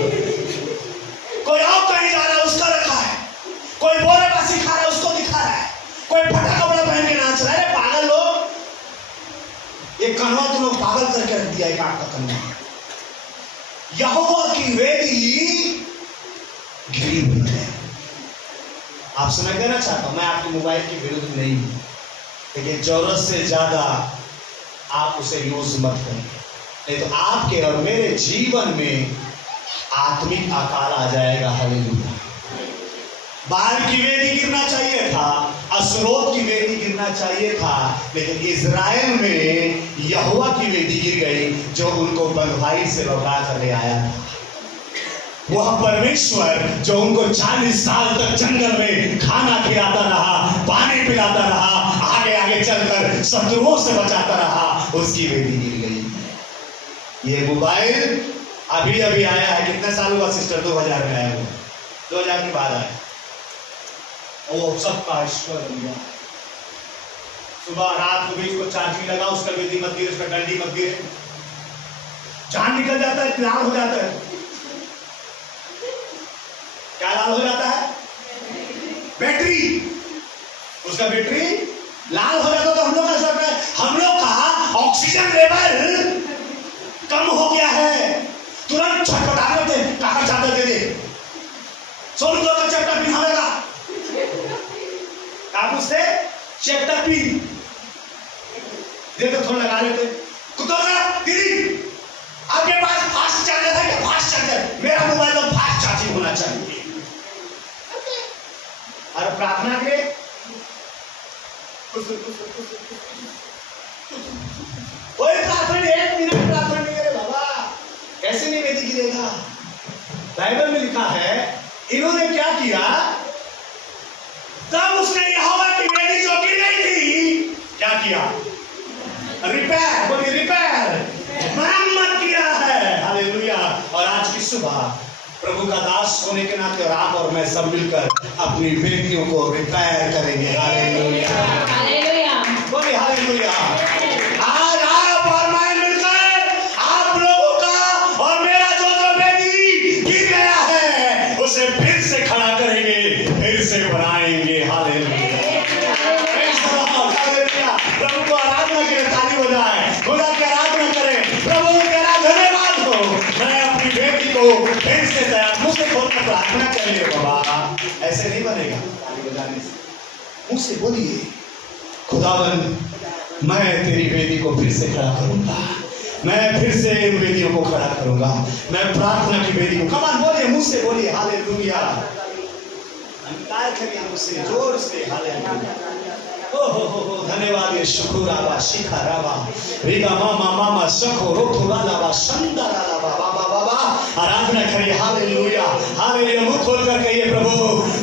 कोई और कहीं जा रहा है उसका रखा है, कोई बोरे पर सिखा रहा है उसको दिखा रहा है, कोई फटा कपड़ा पहन के नाच रहा है। पागल लोग, एक कनवा तुम लोग पागल करके रख दिया, एक आंख का कनवा। यहोवा की वेदी घिरी हुई है। आपसे मैं कहना चाहता हूं, मैं आपके मोबाइल के विरुद्ध नहीं हूं, लेकिन जरूरत से ज्यादा आप उसे यूज मत करें, नहीं तो आपके और मेरे जीवन में आत्मिक अकाल आ जाएगा। हालेलुया। बाहर की वेदी गिरना चाहिए था, अस्रोत की वेदी गिरना चाहिए था, लेकिन इजराइल में यहोवा की वेदी गिर गई, जो उनको बंधुआई से लौटा कर ले आया था। वह परमेश्वर जो उनको 40 साल तक जंगल में खाना खिलाता रहा, पानी पिलाता रहा, आगे आगे चलकर शत्रुओं से बचाता रहा, उसकी वेदी गिर गई। ये मोबाइल अभी अभी आया है। कितने साल हुआ सिस्टर? 2000 में आया हुआ, 2000 के बाद आया। ओ सबका ईश्वर बन गया। सुबह रात को भी इसको चार्जिंग लगा, उसका वेदी मत गिरे, उसका डंडी मत गिरे, जान निकल जाता है, लाल हो जाता है। क्या लाल हो जाता है? बैटरी, उसका बैटरी लाल हो जाता। तो हम लोग का सब है, हम लोग का ऑक्सीजन लेवल कम हो गया है, तुरंत छटपटा करते काका चादर दे दे, सोनू तो चैप्टर पिन हमेगा, काकू से चैप्टर पिन दे तो थोड़ा लगा लेते। कुत्ता दीदी आपके पास फास्ट चार्जर है क्या? फास्ट चार्जर, मेरा मोबाइल तो फास्ट चार्जिंग होना चाहिए। और प्रार्थना के कोई प्रार्थना नहीं, 1 मिनट प्रार्थना नहीं करे बाबा, कैसे नहीं वेदी गिरेगा? बाइबल में लिखा है इन्होंने क्या किया, तब उसने यहोवा की वेदी जो गिर गई थी क्या किया? रिपेयर, बोलिए रिपेयर, मरम्मत किया है। हालेलुया। और आज की सुबह प्रभु का दास होने के नाते और आप और मैं सब मिलकर अपनी वेदियों को रिपेयर करेंगे। हालेलुया, हालेलुया, बोलिए हालेलुया। आज आप और मैं मिलकर आप लोगों का और मेरा जो वेदी गिर गया है उसे फिर से खड़ा करेंगे, फिर से बनाएंगे। हालेलुया, प्रभु को आराधना के लिए ताली हो जाए, खुदा की आराधना करें। प्रभु तेरा धन्यवाद हो, मैं अपनी बेटी को फिर से तैयार, मुझसे खोलकर प्रार्थना करेंगे बाबा। ऐसे नहीं बनेगा ताली बजाने से, मुझसे बोलिए खुदावन मैं तेरी वेदी को फिर से खड़ा करूंगा, मैं फिर से इन वेदियों को खड़ा करूंगा, मैं प्रार्थना की वेदी को, कमान बोलिए, मुझसे बोलिए हालेलुया। अंकार करिए मुझसे जोर से हालेलुया। धन्यवाद यीशु खुराबा शिखाराबा रिगा मामा मामा सखो रोथुरा लाबा संदरा लाबा बाबा बाबा आराधना करिए हालेलुया हालेलुया मुंह खोलकर कहिए प्रभु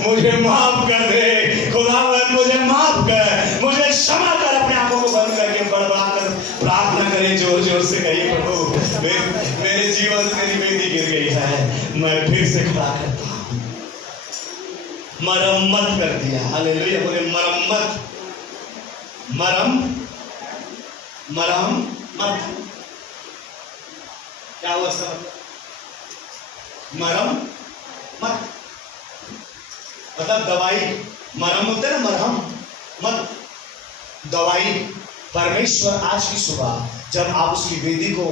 मुझे माफ कर दे खुदावंद मुझे माफ कर मुझे क्षमा कर अपने आंखों को बंद करके बड़बड़ा कर प्रार्थना करें जोर जोर से कहिए प्रभु मेरे जीवन से मेरी बेटी गिर गई है मैं फिर से खड़ा करता हूँ मरम्मत कर दिया हालेलुया बोले मरम्मत मरम्मत क्या हुआ सब मरम्मत मतलब दवाई मरहम होता है ना मरहम मत दवाई परमेश्वर आज की सुबह जब आप उसकी वेदी को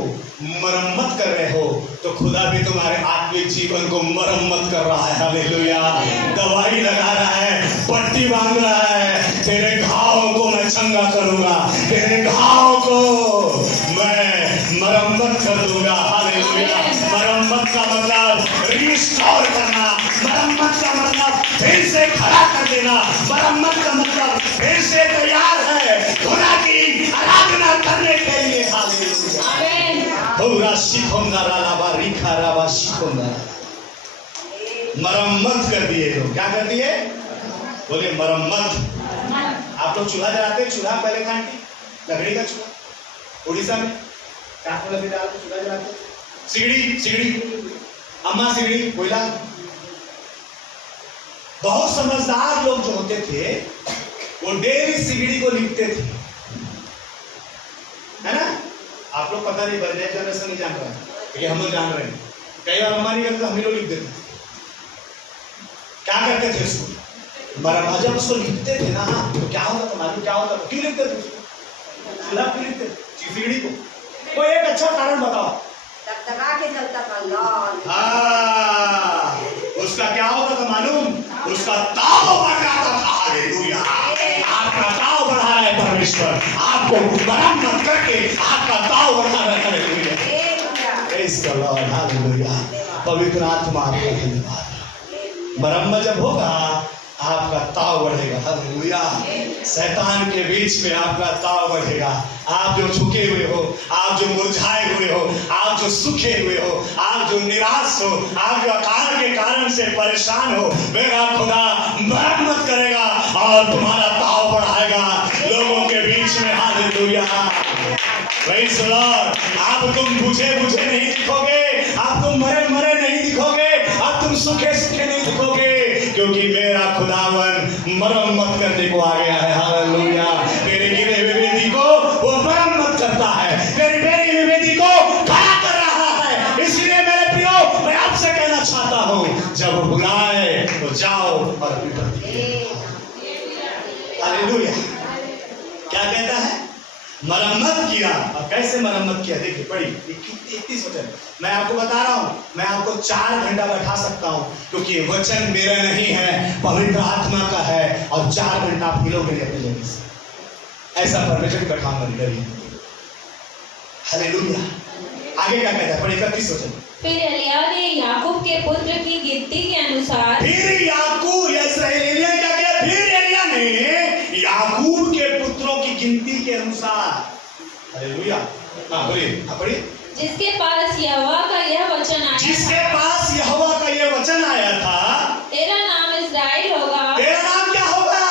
मरम्मत कर रहे हो तो खुदा भी तुम्हारे आत्मिक जीवन को मरम्मत कर रहा है हालेलुया दवाई लगा रहा है पट्टी बांध रहा है तेरे घावों को मैं चंगा करूंगा तेरे घावों को मैं मरम्मत कर दूंगा हालेलुया मरम्मत का मतलब रिस्टोर करना मरम्मत का मतलब फिर से खड़ा कर देना मरम्मत का मतलब फिर से तैयार है खुदा की आराधना करने के लिए हालेलुया पूरा शिकोंदा रालाबा रिखा राबा शिकोंदा मरम्मत कर दिए लोग क्या कर दिए बोले मरम्मत आप लोग चूल्हा जलाते चूल्हा पहले खान की लकड़ी का चूल्हा उड़ीसा में काठ में लकड़ी डाल के चूल्हा जलाते सिगड़ी अम्मा सिगड़ी कोयला बहुत समझदार लोग जो होते थे वो डेली सिगड़ी को लिखते थे है ना आप लोग पता नहीं बर्नर जनरेशन नहीं जान रहा है हम लोग जान रहे हैं कई बार अम्मा नहीं करते हम ही लोग लिख देते क्या करते थे उसको मरम्मत जब उसको लिखते थे ना तो क्या होता था मालूम क्या होता था क्यों लिखते थे उसको चूल्हा क्यों लिखते थे सिगड़ी को कोई एक अच्छा कारण बताओ उसका क्या होता था मालूम उसका ताव बढ़ जाता था हालेलुया आपका ताव बढ़ा रहा है परमेश्वर आपको मरम्मत करके आपका ताव बढ़ा रहा है hallelujah praise the Lord hallelujah पवित्र आत्मा आपका धन्यवाद मरम्मत जब होगा आपका ताव बढ़ेगा हालेलुया शैतान के बीच में आपका ताव बढ़ेगा आप जो झुके हुए हो आप जो मुरझाए हुए हो आप जो सूखे हुए हो आप जो निराश हो आप जो अकाल के कारण से परेशान हो मेरा खुदा मरम्मत करेगा और तुम्हारा ताव बढ़ाएगा लोगों के बीच में हालेलुया प्रेज द लॉर्ड आप तुम बुझे नहीं दिखोगे आप तुम मरे नहीं दिखोगे आप तुम सूखे नहीं दिखोगे क्योंकि मेरा खुदावन मरम्मत करने को आ गया है हालेलुया तेरे गिरे हुए वेदी को वो मरम्मत करता है तेरी मेरी वेदी को खड़ा कर रहा है इसलिए मेरे प्रियो मैं आपसे कहना चाहता हूँ जब वो बुलाए तो जाओ और हालेलुया क्या कहता है मरम्मत किया और कैसे मरम्मत किया देखिए बड़ी 31 वचन मैं आपको बता रहा हूं मैं आपको 4 घंटा बैठा सकता हूं क्योंकि वचन मेरा नहीं है पवित्र आत्मा का है और 4 घंटा आप मिलोगे अपने जगह से ऐसा परमेश्वर बैठाऊंगा करिए हालेलुया आगे क्या कहता है पढ़िए 31 वचन फिर एलिया ने याकूब के पुत्र की गिनती के अनुसार फिर एलिया ने याकूब के पुत्रों की गिनती के अनुसार हालेलुया हाँ बोलिए पढ़िए जिसके पास यहोवा का यह वचन आया था तेरा नाम इस्राएल होगा तेरा नाम क्या होगा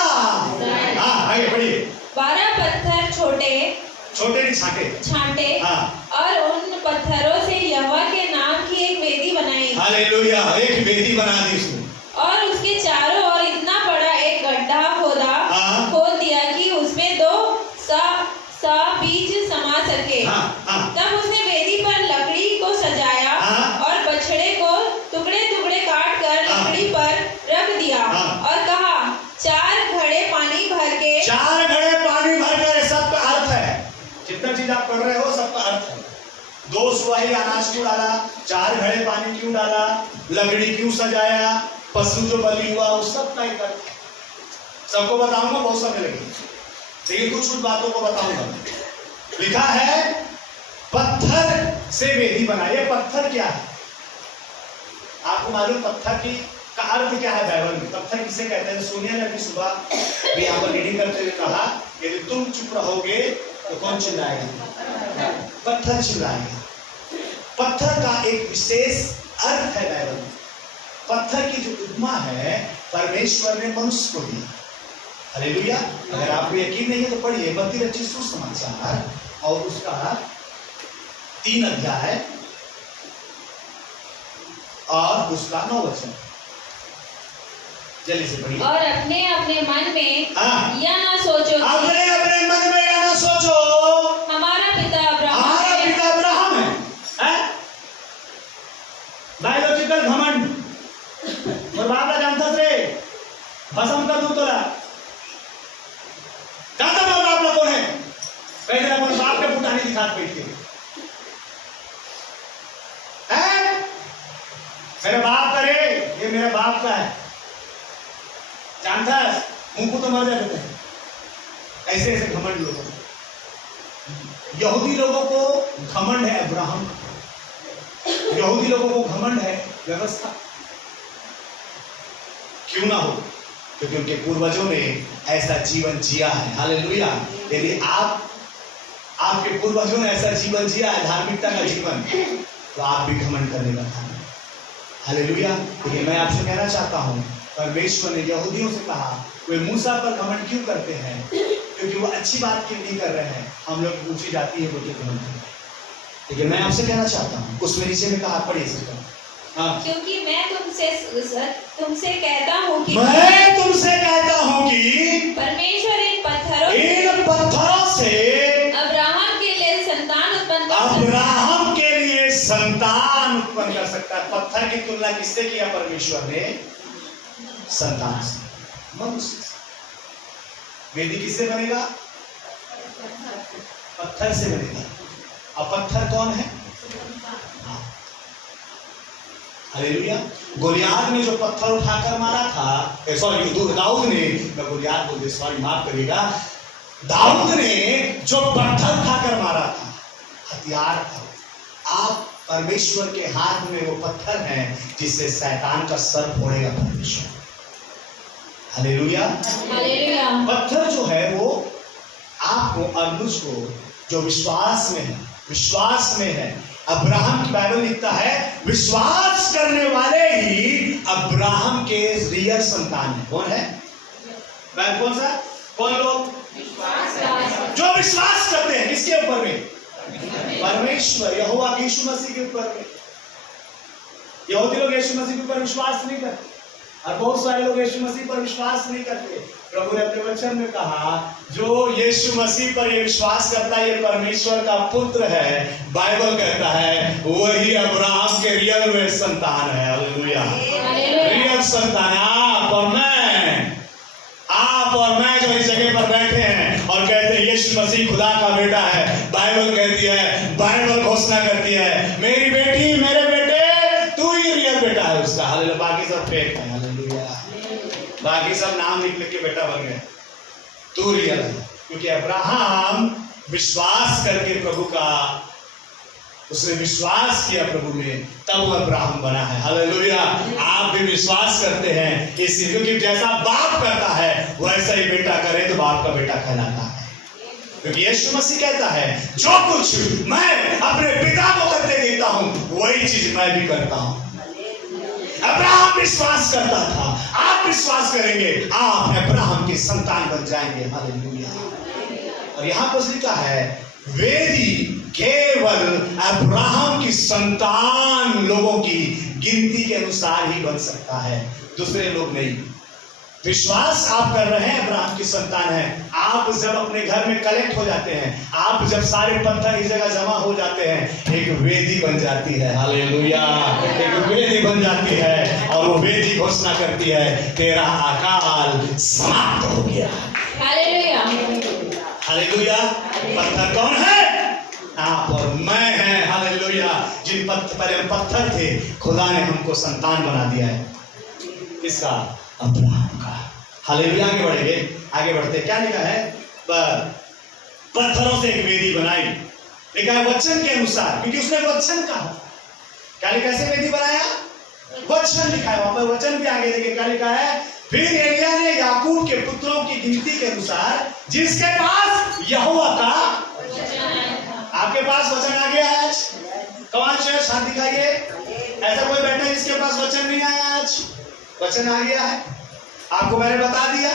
हाँ आगे पढ़िए 12 पत्थर छोटे छांटे हाँ और उन पत्थरों से यहोवा के नाम की एक वेदी बनाई हालेलुया एक वेदी बना दी उसने और उसके चारों ओर इतना बड़ा एक गड्ढा खोद दिया कि उसमें 2 सा बीज समा सके तब उसने वेदी पर लकड़ी को सजाया और बछड़े को टुकड़े काट कर लकड़ी पर रख दिया और कहा 4 घड़े पानी भर के सबका अर्थ है जितना चीज आप पढ़ रहे हो सबका अर्थ है 2 सुवाही अनाज क्यों डाला 4 घड़े पानी क्यों डाला लकड़ी क्यों सजाया पशु जो बलि हुआ उस सब का एक अर्थ सबको बताऊंगा बहुत समय लगेगा लेकिन कुछ बातों को बताऊंगा लिखा है पत्थर से वेदी बनाई पत्थर क्या है आपको मालूम पत्थर की का अर्थ क्या है बाइबल में? पत्थर किसे कहते हैं? सोनिया ने अभी सुबह भी यहाँ पर रीडिंग करते हुए कहा, यदि तुम चुप रहोगे तो कौन चिल्लाएगा? पत्थर चिल्लाएगा। पत्थर का एक विशेष अर्थ है बाइबल में। पत्थर की जो उपमा है परमेश्वर ने मनुष्य को दी। हालेलुया। अगर आपको यकीन नहीं है तो पढ़िए मत्ती रचित सुसमाचार और उसका 3 अध्याय और उसका 9 वचन, जल्दी से पढ़िए। और अपने अपने मन में हाँ। यह ना सोचो, अपने अपने मन में यह ना सोचो हमारा पिता अब्राहम है। बायोलॉजिकल घमंड और बाप जानता रे भसम कर दूं तोला जानता मैं बाप लोग कौन है? पहले अपने बाप के पुटानी दिखात बैठ के है मेरे बाप करे, ये मेरे बाप का है, जानता है? मुंह को तो मर जाते हैं ऐसे ऐसे घमंड लोगों को। यहूदी लोगों को घमंड है अब्राहम, यहूदी लोगों को घमंड है व्यवस्था। क्यों ना हो? क्योंकि उनके पूर्वजों ने ऐसा जीवन जिया है। हालेलुया। यदि आपके पूर्वजों ने ऐसा जीवन जिया है, धार्मिकता का जीवन, तो आप भी घमंड करने का था। हालेलुया। लेकिन मैं आपसे कहना चाहता हूं, परमेश्वर ने यहूदियों से कहा वे मूसा पर घमंड क्यों करते हैं? क्योंकि वो अच्छी बात क्यों नहीं कर रहे हैं। हम लोग ऊंची जाती है वो क्यों घमंड करते हैं। लेकिन मैं आपसे कहना चाहता हूं, उसमें नीचे में कहा, पढ़िए इसका। हाँ। क्योंकि मैं तुमसे कहता हूँ कि परमेश्वर इन पत्थरों से अब्राहम के लिए संतान उत्पन्न कर सकता है। पत्थर की तुलना किससे किया परमेश्वर ने? संतान से, मनुष्य से। वेदी किससे बनेगा? पत्थर से बनेगा। अब पत्थर कौन है? हालेलुया। गोलियात ने जो पत्थर उठाकर मारा था, सॉरी दाऊद ने, मैं गोलियात बोल दे, सॉरी माफ करिएगा, दाऊद ने जो पत्थर उठाकर मारा था, हथियार था। आप परमेश्वर के हाथ में वो पत्थर हैं जिससे शैतान का सर फोड़ेगा परमेश्वर। हालेलुया। हालेलुया। पत्थर जो है वो आपको और मुझको जो विश्वास में है। अब्राहम की बाइबल लिखता है विश्वास करने वाले ही अब्राहम के रियल संतान है। कौन है? कौन सा? कौन लोग? जो विश्वास करते हैं। किसके ऊपर में? परमेश्वर यहोवा यीशु मसीह के ऊपर में। यहूदी लोग यीशु मसीह के ऊपर विश्वास नहीं करते और बहुत सारे लोग यीशु मसीह पर विश्वास नहीं करते। प्रभु ने अपने वचन में कहा जो यीशु मसीह पर ये विश्वास करता है ये परमेश्वर का पुत्र है। बाइबल कहता है वही अब्राहम के रियल में संतान है। हालेलुया। रियल संतान। आप और मैं जो इस जगह पर बैठे हैं और कहते हैं यीशु मसीह खुदा का बेटा है। बाइबल कहती है, बाइबल घोषणा करती है मेरी बेटी मेरे बेटे तू ही रियल बेटा है उसका। हालेलुया। बाकी सब फेक है। हालेलुया। बाकी सब नाम लिख के बेटा बन गए, तू रियल है। क्योंकि अब्राहम विश्वास करके प्रभु का, उसने विश्वास किया प्रभु में, तब वह अब्राहम बना है। हालेलुया। आप भी विश्वास करते हैं इसलिए, क्योंकि जैसा बाप करता है वैसा ही बेटा करे तो बाप का बेटा कहलाता है। क्योंकि यीशु मसीह कहता है जो कुछ मैं अपने पिता को करते देखता हूं वही चीज मैं भी करता हूं। अब्राहम विश्वास करता था, आप विश्वास करेंगे आप अब्राहम के संतान बन जाएंगे। हालेलुया। और यहां पर लिखा है वेदी केवल अब्राहम की संतान लोगों की गिनती के अनुसार ही बन सकता है, दूसरे लोग नहीं। विश्वास आप कर रहे हैं अब्राहम की संतान है। आप जब अपने घर में कलेक्ट हो जाते हैं, आप जब सारे पत्थर इस जगह जमा हो जाते हैं, एक वेदी बन जाती है। हालेलुया। एक वेदी बन जाती है और वो वेदी घोषणा करती है तेरा अकाल समाप्त हो गया। हालेलुया। हालेलुया। पत्थर कौन है? आप और मैं हैं। हालेलुया। जिन पहले पत्थर थे खुदा ने हमको संतान बना दिया है। किसका? अब्राहम का। हालेलुया। आगे बढ़ेंगे, आगे बढ़ते क्या लिखा है? पत्थरों से एक वेदी बनाई। लिखा है वचन के अनुसार, क्योंकि उसने वचन कहा। क्या लिखा? कैसे वेदी बनाया? वचन लिखा है वहां पर, वचन भी आगे देखिए क्या लिखा है। फिर एलिया ने याकूब के पुत्रों की गिनती के अनुसार जिसके पास यहोवा का, आपके पास वचन आ गया है आज? कौन से हाथ दिखाइए, ऐसा कोई बैठा है जिसके पास वचन नहीं आया आज? वचन आ गया है, आपको मैंने बता दिया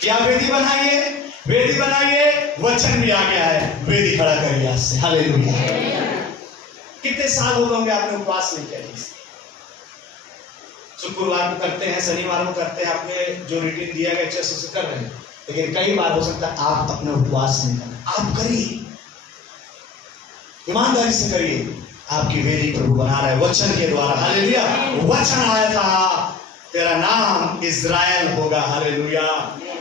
कि आप वेदी बनाइए, वेदी बनाइए, वचन भी आ गया है, वेदी खड़ा करिए आज से। हालेलुया। कितने साल हो गए होंगे आपने उपवास नहीं किया? शुक्रवार को करते हैं, शनिवार को करते हैं, आपने जो रूटीन दिया गया अच्छे से कर रहे हैं, लेकिन कई बार हो सकता है आप अपने उपवास नहीं करें। आप करिए, ईमानदारी से करिए, आपकी वेदी प्रभु बना रहे वचन के द्वारा। हालेलुया। वचन आया था तेरा नाम इज़राइल होगा। हालेलुया।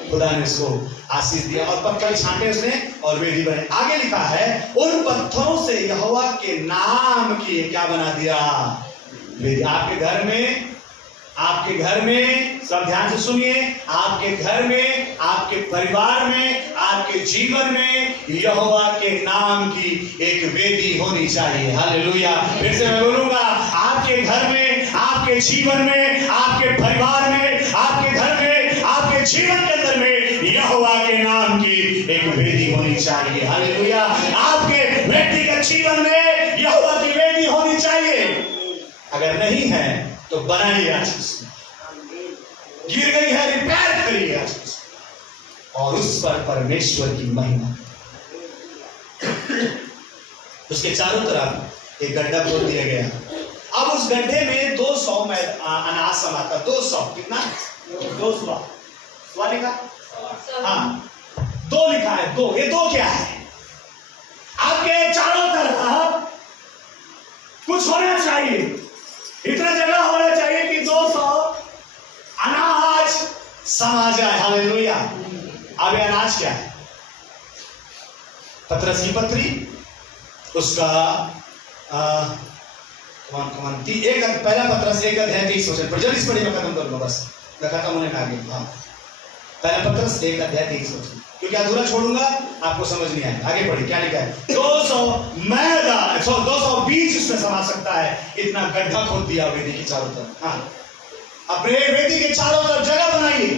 खुदा ने उसको आशीष दिया और पत्थर छांटे उसने और वेदी बने। आगे लिखा है उन पत्थरों से यहोवा के नाम की क्या बना दिया? वेदी। आपके घर में सब ध्यान से सुनिए, आपके घर में, आपके परिवार में, आपके जीवन में यहोवा के नाम की एक वेदी होनी चाहिए। हालेलुया। फिर से मैं बोलूंगा, आपके घर में, आपके जीवन में, आपके परिवार में, आपके घर में, आपके जीवन के अंदर में यहोवा के नाम की एक वेदी होनी चाहिए। हालेलुया। आपके व्यक्तिगत जीवन में यहोवा की वेदी होनी चाहिए। अगर नहीं है तो बनाइए आज, गिर गई है रिपेयर करिए आज, और उस पर परमेश्वर की महिमा। उसके चारों तरफ एक गड्ढा खोद दिया गया। अब उस गड्ढे में 200 अनाज समाता। 200 कितना? 200 लिखा, हाँ 2 लिखा है। 2, ये 2 क्या है? आपके चारों तरफ कुछ होना चाहिए, इतना जगह होना चाहिए कि 200 अनाज समा जाए। हालेलुया। अब अनाज क्या है? पतरस की पत्री, उसका पहला पतरस 1:23 पर जल्दी से पढ़िए, मैं खत्म कर लूँ, बस मैं खत्म होने में आगे। हाँ, पहला पतरस 1:23, क्योंकि अधूरा छोड़ूंगा आपको समझ नहीं आएगा। आगे पढ़िए क्या लिखा है। 200 बीज उसमें समा सकता है, इतना गड्ढा खोद दिया वेदी के चारों तरफ। हाँ, अपने वेदी के चारों तरफ जगह बनाइए,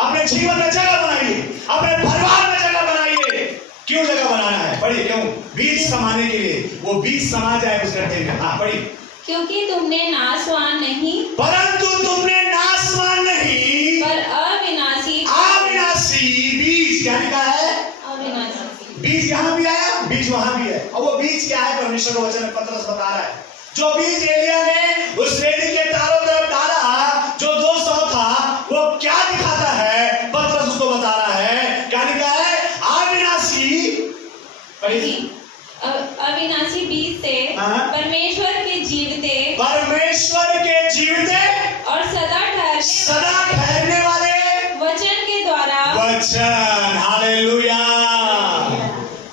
अपने जीवन में जगह बनाइए, अपने परिवार में जगह बनाइए। क्यों जगह बनाना है? पढ़िए, क्यों? बीज समाने के लिए, वो बीज समा जाए उस गड्ढे में। हाँ पढ़िए। क्योंकि तुमने नाशवान नहीं, परंतु तुमने नाशवान नहीं, पर अविनाशी बीज। क्या लिखा है? अविनाशी बीज। यहाँ भी आया, बीज वहां भी है। और वो बीज क्या है? परमेश्वर का वचन पतरस बता रहा है। जो बीज एलिया ने उस वेदी के चारों तरफ डाला, जो 200 था, वो क्या दिखाता है? पतरस उसको बता रहा है। क्या लिखा है? अविनाशी, अविनाशी बीज से परमेश्वर के जीवते और सदा ठहरने वाले वचन के द्वारा। वचन। हालेलुया।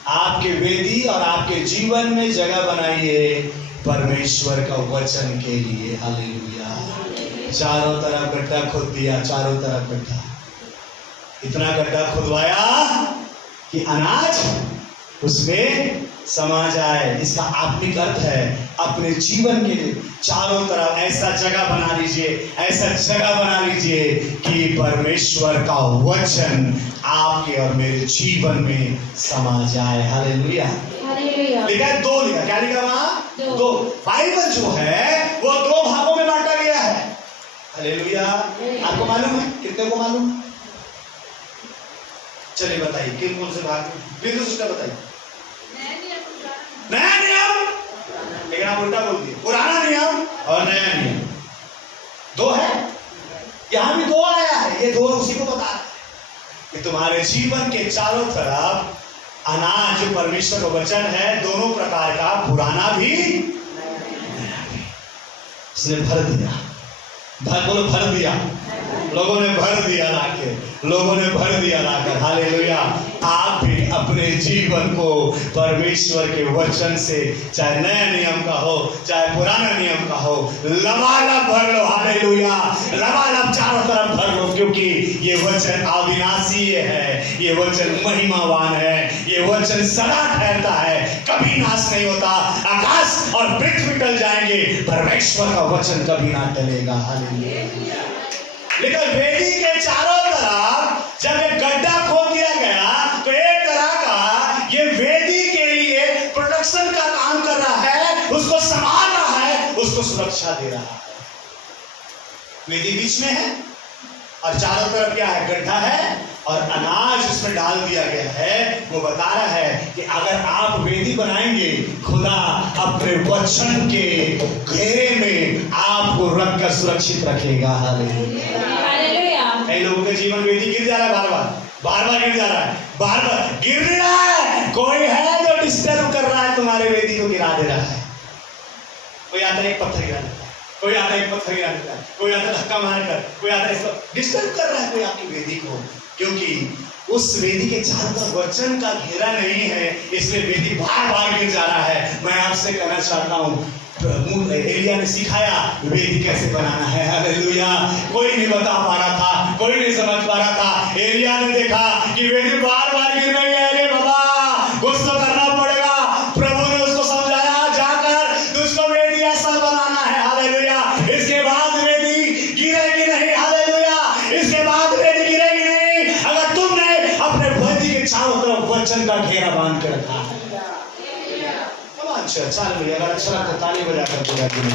आपके वेदी और आपके जीवन में जगह बनाइए परमेश्वर का वचन के लिए। हालेलुया। चारों तरफ गड्ढा खोद दिया, चारों तरफ गड्ढा, इतना गड्ढा खुदवाया कि अनाज उसमें समा जाए। इसका आत्मिक अर्थ है अपने जीवन के चारों तरफ ऐसा जगह बना लीजिए, ऐसा जगह बना लीजिए कि परमेश्वर का वचन आपके और मेरे जीवन में समा जाए। हालेलुया। लिखा है 2 लिखा। क्या लिखा वहां? 2। बाइबल जो है वो 2 भागों में बांटा गया है। हालेलुया। आपको मालूम है? कितने को मालूम? चलिए बताइए किन कौन से भाग में? बिल्कुल उसका बताइए। नया नियम, लेकिन आप उल्टा बोल दिए। पुराना नियम और नया नियम 2 है। यहां भी 2 आया है। ये 2 उसी को बता रहा है कि तुम्हारे जीवन के चारों तरफ अनाज जो परमेश्वर का वचन है, दोनों प्रकार का, पुराना भी नया भी, उसने भर दिया। बोलो भर दिया। लोगों ने भर दिया लाके, लोगों ने भर दिया लाकर। हालेलुया। आप भी अपने जीवन को परमेश्वर के वचन से, चाहे नया नियम का हो चाहे पुराना नियम का हो, लबालब भर लो। हालेलुया। लबालब चारों तरफ भर लो, क्योंकि ये वचन अविनाशी है, ये वचन महिमावान है, ये वचन सदा ठहरता है, कभी नाश नहीं होता। आकाश और पृथ्वी टल जाएंगे, परमेश्वर का वचन कभी ना टलेगा। हालेलुया। लेकिन वेदी के चारों तरफ जब एक गड्ढा खोद दिया गया तो एक तरह का ये वेदी के लिए प्रोटेक्शन का काम कर रहा है, उसको संभाल रहा है, उसको सुरक्षा दे रहा है। वेदी बीच में है और चारों तरफ क्या है? गड्ढा है और अनाज उसमें डाल दिया गया है। वो बता रहा है कि अगर आप वेदी बनाएंगे, खुदा अपने वचन के घेरे में आपको रखकर सुरक्षित रखेगा। हालेलुया। कई लोगों के जीवन वेदी गिर जा रहा है, बार बार गिर जा रहा है, बार बार गिर रहा है। कोई है जो डिस्टर्ब कर रहा है, तुम्हारे वेदी को गिरा दे रहा है। कोई आता है एक पत्थर गिरा देता है, कोई आता है एक पत्थर गिरा देता है, कोई आता है धक्का मारकर, कोई आता है इसको डिस्टर्ब कर रहा है कोई आपकी वेदी को, क्योंकि उस वेदी के चारों तरफ वचन का घेरा नहीं है, इसलिए वेदी बार बार गिर जा रहा है। मैं आपसे कहना चाहता हूँ, एलिया ने सिखाया वेदी कैसे बनाना है। हालेलुया। कोई नहीं बता पा रहा था, कोई नहीं समझ पा रहा था। एलिया ने देखा कि वेदी बार बार गिर रही है, अरे बाबा कुछ तो करना पड़ेगा। प्रभु ने उसको समझाया, जाकर तुझको वेदी ऐसा बनाना है। हालेलुया। इसके बाद वेदी गिरेगी नहीं। हालेलुया। इसके बाद वेदी गिरेगी नहीं अगर तुमने अपने वेदी के चारों तरफ वचन का घेरा बांध के रखा है। अच्छा, अगर अच्छा लगता ताली बजाकर पूरा दिन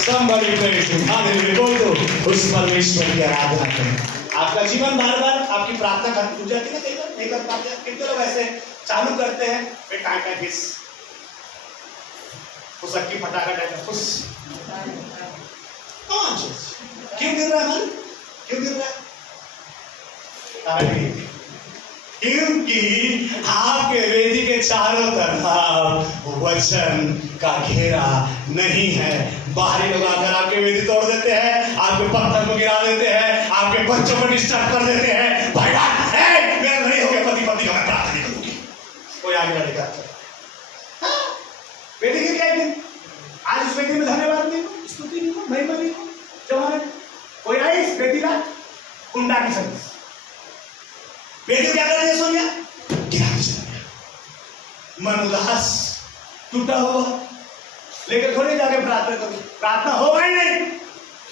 somebody praise him, हालेलुया। बोल दो उस परमेश्वर की आराधना करें। आपका जीवन बार बार आपकी प्रार्थना खत्म हो जाती है ना, कई बार नहीं कर पाते। कितने लोग ऐसे चालू करते हैं, फिर टाइम हिस फुसक्की फटाखा टाइप फुस। क्यों गिर रहा है मन? क्यों गिर रहा है? क्योंकि आपके वेदी के चारों तरफ वचन का घेरा नहीं है। बाहरी लोग आकर आपके वेदी तोड़ देते हैं, आपके पत्थर को गिरा देते हैं, आपके बच्चों को डिस्टर्ब कर देते हैं। भगवान मेरा नहीं हो गया पति पत्नी का, मैं प्रार्थना नहीं करूंगी। कोई आगे ना लेकर वेदी गिर गई। आज उस वेदी में धन्यवाद नहीं हो, स्तुति नहीं हो, महिमा नहीं हो। जब कोई आई इस वेदी का कुंडा की सर्विस, वेदी क्या कर दिया? सो गया, गिरा के चला गया, मन उदास टूटा हुआ, लेकिन थोड़ी जाके प्रार्थना करो। प्रार्थना होगा ही नहीं,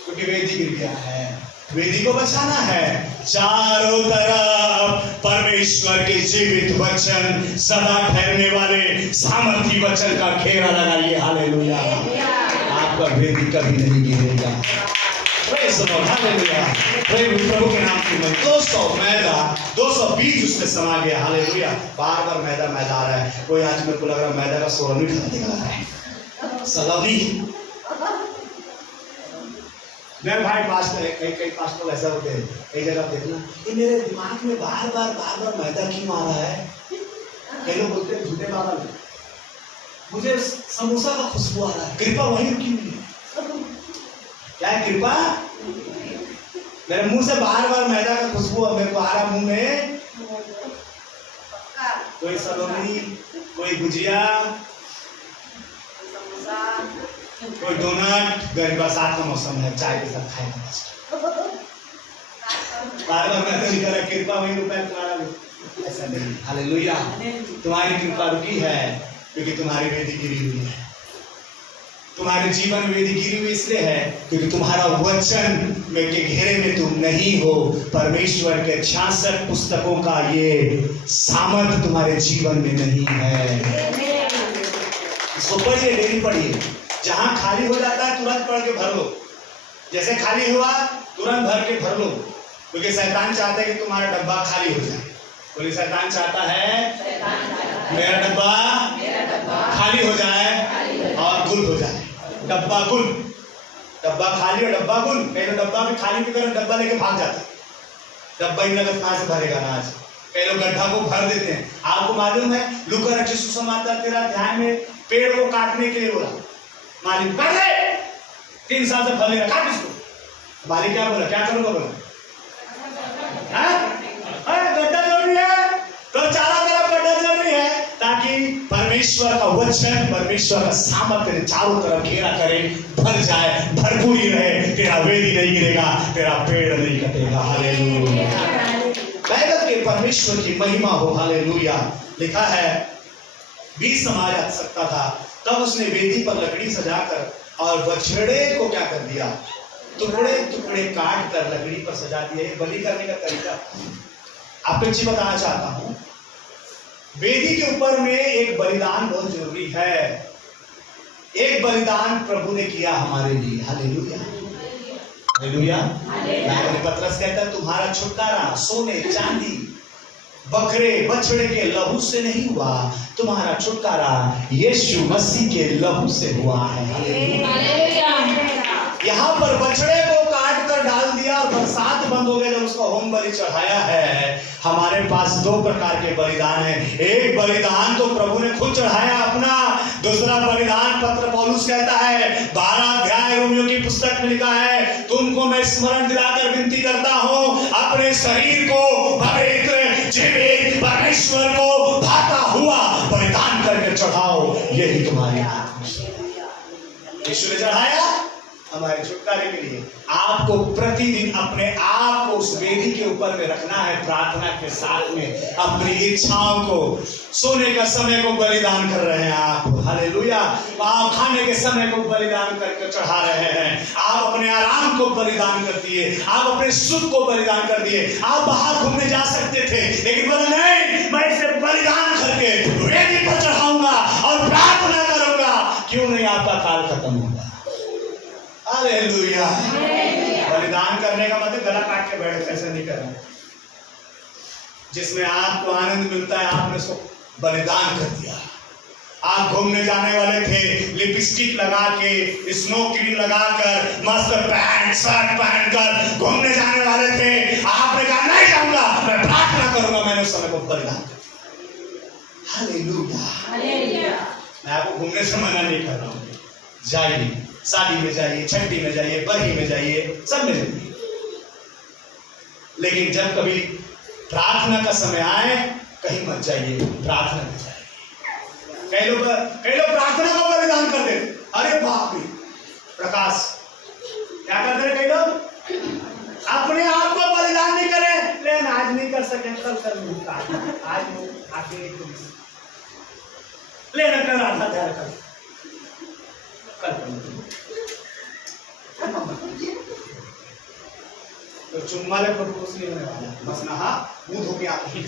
क्योंकि वेदी गिर गया है। वेदी को बचाना है। चारों तरफ परमेश्वर के जीवित वचन, सदा ठहरने वाले सामर्थी वचन का घेरा लगाइए। हालेलुया। आपका वेदी कभी नहीं गिरेगा। हालेलुया। प्रभु के नाम की मैं 200 मैदा 200 बीज उसमें समा गया। हालेलुया। बार बार मैदा मैदा आ रहा है। कोई आज मेरे को लग रहा है मैदा का सोलह नहीं खाता दिखा रहा है, सलामी। मेरे भाई पास्टर है, कई पास्टर ऐसा होते हैं, कई जगह देखना कि मेरे दिमाग में बार बार मैदा क्यों आ रहा है। कई लोग बोलते हैं झूठे बाबा ने, मुझे समोसा का खुशबू आ रहा है। कृपा वहीं रुकी हुई है। क्या है कृपा? मेरे मुंह से बार मैदा का खुशबू मेरे को आ रहा मुंह में। कोई सलोनी, कोई गुजिया, कोई डोनट। गर्मी बरसात का मौसम है, चाय के साथ खाएगा। बार मैदा निकल रहा, कृपा वहीं रुका है तुम्हारा। ऐसा नहीं। हालेलुया। तुम्हारी कृपा रुकी है क्योंकि तुम्हारी वेदी गिरी हुई है। तुम्हारे जीवन में वेदी गिरी हुई इसलिए है क्योंकि तुम्हारा वचन में के घेरे में तुम नहीं हो। परमेश्वर के 66 पुस्तकों का ये सामर्थ तुम्हारे जीवन में नहीं है। इसको पढ़िए, डेली पढ़िए। जहां खाली हो जाता है तुरंत पढ़ के भर लो। जैसे खाली हुआ तुरंत भर के भर लो, क्योंकि शैतान चाहता है कि तुम्हारा डब्बा खाली हो जाए। बोले शैतान चाहता है मेरा डब्बा खाली हो जाए और गुल हो जाए। डब्बा गुल, डब्बा खाली और डब्बा गुल। कई लोग डब्बा भी खाली भी कर डब्बा लेके भाग जाते हैं। डब्बा ही नगद कहां से भरेगा ना। आज कई लोग गड्ढा को भर देते हैं। आपको मालूम है लूका रचित सुसमाचार 13 अध्याय में पेड़ को काटने के लिए बोला, मालिक कर दे, 3 साल से फल नहीं रहा, काट इसको। मालिक क्या बोला, क्या करूंगा बोला? गड्ढा जोड़नी है तो चारों तरफ गड्ढा जोड़नी है, ताकि परमेश्वर का वचन, परमेश्वर का सामर्थ्य तेरे चारों तरफ घेरा करे, भर जाए, भरपूरी रहे, तेरा वेदी नहीं गिरेगा, तेरा पेड़ नहीं कटेगा। हालेलुया। बैगत के परमेश्वर की महिमा हो। हालेलुया। लिखा है 20 समाज आ सकता था, तब उसने वेदी पर लकड़ी सजाकर और बछड़े को क्या कर दिया, टुकड़े टुकड़े काट कर लकड़ी पर सजा दिया। बलि करने का तरीका आपको एक चीज बताना चाहता हूं। वेदी के ऊपर में एक बलिदान बहुत जरूरी है। एक बलिदान प्रभु ने किया हमारे लिए। Hallelujah, hallelujah. पतरस कहता है तुम्हारा छुटकारा सोने चांदी बकरे बछड़े के लहू से नहीं हुआ, तुम्हारा छुटकारा यीशु मसीह के लहू से हुआ है। हालेलुया। यहाँ पर बछड़े को काट कर डाल दिया और बरसात बंद हो गया जब उसका होम बलि चढ़ाया है। हमारे पास 2 प्रकार के बलिदान है। एक बलिदान तो प्रभु ने खुद चढ़ाया अपना, दूसरा बलिदान पत्र पौलुस कहता है 12 अध्याय रोमियो की पुस्तक में लिखा है, तुमको मैं स्मरण दिलाकर विनती करता हूं अपने शरीर को पवित्र जीवित परमेश्वर को भाता हुआ बलिदान करके चढ़ाओ, यही तुम्हारी यीशु ने चढ़ाया हमारे छुटकारे के लिए। आपको प्रतिदिन अपने आप को उस वेदी के ऊपर में रखना है, प्रार्थना के साथ में अपनी इच्छाओं को। सोने का समय को बलिदान कर रहे हैं आप। हालेलुया। आप खाने के समय को बलिदान करके चढ़ा रहे हैं। आप अपने आराम को बलिदान कर दिए, आप अपने सुख को बलिदान कर दिए। आप बाहर घूमने जा सकते थे, लेकिन बोले नहीं, मैं इसे बलिदान करके वेदी पर चढ़ाऊंगा और प्रार्थना करूंगा। क्यों नहीं? आपका काल खत्म होगा। हालेलुया। बलिदान करने का मतलब गला काट के बैठ कैसे नहीं करना। जिसमें आपको आनंद मिलता है आपने उसको बलिदान कर दिया। आप घूमने जाने वाले थे, लिपस्टिक लगा के, स्नो क्रीम लगाकर, मस्त पैंट शर्ट पहनकर घूमने जाने वाले थे। आपने कहा नहीं जाऊंगा, मैं प्रार्थना करूंगा। मैंने उस समय को बलिदान कर दिया। हालेलुया। मैं आपको घूमने से मना नहीं कर रहा हूँ। जाइए, शादी में जाइए, छठी में जाइए, बरही में जाइए, सब में जाइए, लेकिन जब कभी प्रार्थना का समय आए कहीं मत जाइए, प्रार्थना में जाइए। कई लोग प्रार्थना को बलिदान कर दे। अरे बाप रे प्रकाश, क्या कर दे कई लोग? अपने आप को बलिदान नहीं करें, लेकिन आज नहीं कर सके कल कर लूंगा, आज आगे लेना कल आधा ध्यान कर तो चुम्मा ले पर कुछ नहीं होने वाला, बस नहा मुंह धो के आके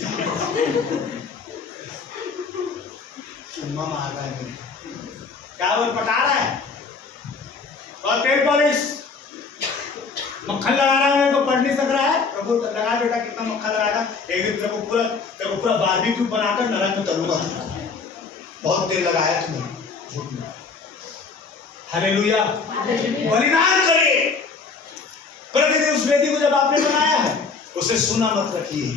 चुम्मा मारता है। क्या वो पटा रहा है और तेल पॉलिश मक्खन लगा रहा है, मेरे को पढ़ नहीं सक रहा है। प्रभु लगा बेटा, कितना मक्खन लगाएगा? एक दिन तेरे को पूरा बारबेक्यू बनाकर नरक में तलूंगा। बहुत देर लगाया तुमने। हालेलुया। बलिदान करिए प्रतिदिन। उस वेदी को जब आपने बनाया है उसे सुना मत रखिए।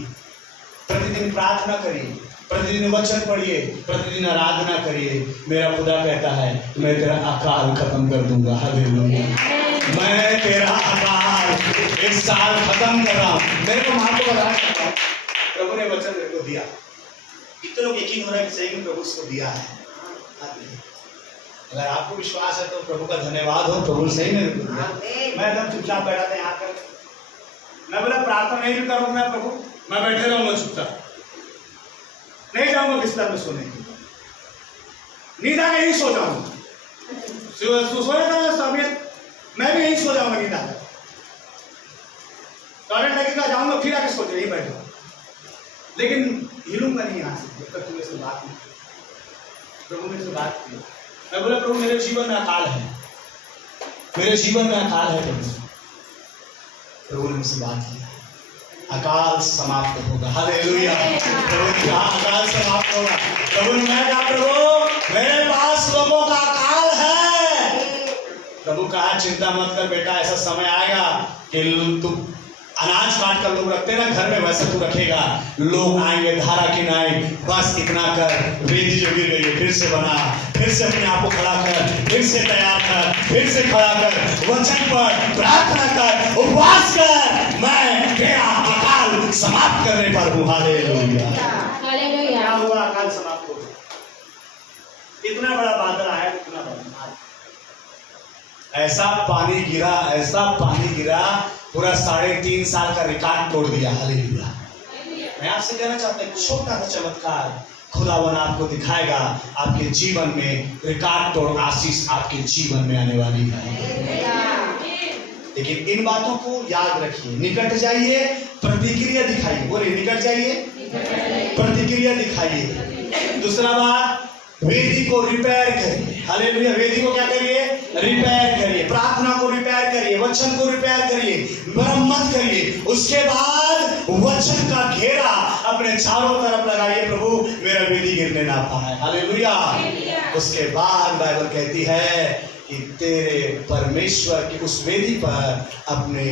प्रतिदिन प्रार्थना करिए, प्रतिदिन वचन पढ़िए, प्रतिदिन आराधना करिए। मेरा खुदा कहता है मैं तेरा अकाल खत्म कर दूंगा। हालेलुया। मैं तेरा अकाल इस साल खत्म कर रहा हूं। मेरे को मां को बताया प्रभु ने वचन मेरे को दिया। इतने लोग यकीन हो रहा है कि सही में प्रभु उसको दिया है। अगर आपको विश्वास है तो प्रभु का धन्यवाद हो। प्रभु सही में मैं एकदम चुपचाप बैठा था यहाँ पर। मैं बोला प्रार्थना नहीं भी करूंगा मैं प्रभु, मैं बैठे रहूंगा चुपचाप, नहीं जाऊंगा बिस्तर में सोने। नींद आके यही सो जाऊंगा। सोने का समय मैं भी यही सो जाऊंगा। नींद आकर टॉयलेट लगेगा, जाऊंगा फिर आके सो यही बैठूंगा, लेकिन हिलूंगा नहीं यहाँ से जब तक तुम्हें से बात नहीं। प्रभु मेरे से बात की। मैं बोला प्रभु मेरे जीवन में अकाल है, मेरे जीवन में अकाल है। प्रभु ने मुझसे बात की, अकाल समाप्त होगा। हालेलुया। प्रभु ने कहा अकाल समाप्त होगा। प्रभु ने मैं कहा प्रभु मेरे पास लोगों का अकाल है। प्रभु कहा चिंता मत कर बेटा, ऐसा समय आएगा कि तुम अनाज काट कर लोग रखते ना घर में, वैसे तू रखेगा। लोग आएंगे धारा किनारे, बस इतना कर, वेदी जो गिर गई फिर से बना, फिर से अपने आप को खड़ा कर, फिर से तैयार कर, फिर से खड़ा कर, वचन पर प्रार्थना कर, उपवास कर, मैं तेरा अकाल समाप्त करने पर हूँ। हालेलुया। हालेलुया। क्या हुआ? अकाल समाप्त हो गया। इतना बड़ा बादल आया, इतना बड़ा ऐसा पानी गिरा, पूरा 3.5 साल का रिकॉर्ड तोड़ दिया। हालेलुया। मैं आपसे कहना चाहता हूँ, छोटा सा चमत्कार खुदावन आपको दिखाएगा, आपके जीवन में रिकॉर्ड तोड़ आशीष आपके जीवन में आने वाली है। लेकिन इन बातों को याद रखिए, निकट जाइए, प्रतिक्रिया दिखाइए। बोलिए, निकट जाइए, प्रतिक्रिया दिखाइए। दूसरा बात, वेदी को रिपेयर करिए। हालेलुया। वेदी को क्या करिए? रिपेयर करिए। प्रार्थना को रिपेयर करिए, वचन को रिपेयर करिए, मरम्मत करिए। उसके बाद वचन का घेरा अपने चारों तरफ लगाइए, प्रभु मेरा वेदी गिरने ना पाए। हालेलुया। उसके बाद बाइबल कहती है कि तेरे परमेश्वर की उस वेदी पर अपने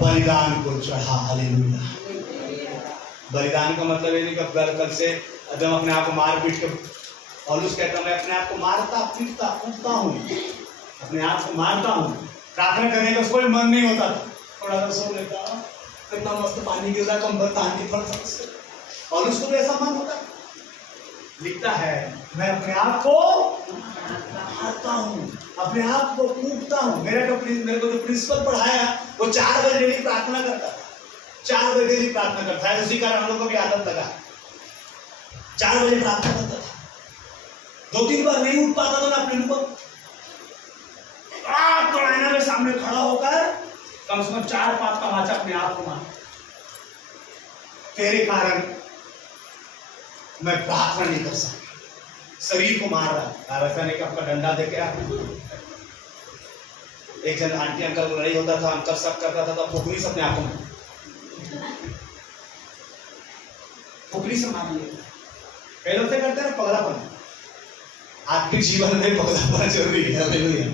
बलिदान को चढ़ा। हालेलुया। बलिदान का मतलब ये नहीं कि कल से एकदम अपने आप को मार पीट के, और उस कहता मैं अपने आप को मारता पीटता कूदता हूँ, अपने आप को मारता हूँ। प्रार्थना करने का कोई मन नहीं होता, थोड़ा सा सो लेता, कितना मस्त पानी गिरता, कंबल तान के फट सकते, और उसको भी ऐसा मन होता। लिखता है मैं अपने आप को मारता हूँ, अपने आप को कूदता हूँ। मेरे को जो प्रिंसिपल पढ़ाया वो 4 बजे डेली प्रार्थना करता था, 4 बजे डेली प्रार्थना करता है। उसी कारण हम लोग को भी आदत लगा, 4 बजे प्रार्थना करता था। 2-3 बार नहीं उठ पाता था ना अपने ऊपर, तो आईना के सामने खड़ा होकर कम से कम 4-5 का वाचा अपने आप को मार, तेरे कारण मैं प्रार्थना नहीं कर सकता, शरीर को मार रहा। वैसा नहीं कि आपका डंडा देके एक जन आंटी अंकल को लड़ाई होता था, अंकल सब करता था, तो फुकरी से अपने आप को फुकरी से मार लिया। पहले से करते हैं ना पगलापन, आपके जीवन में पगलापन जरूरी है। हालेलुया।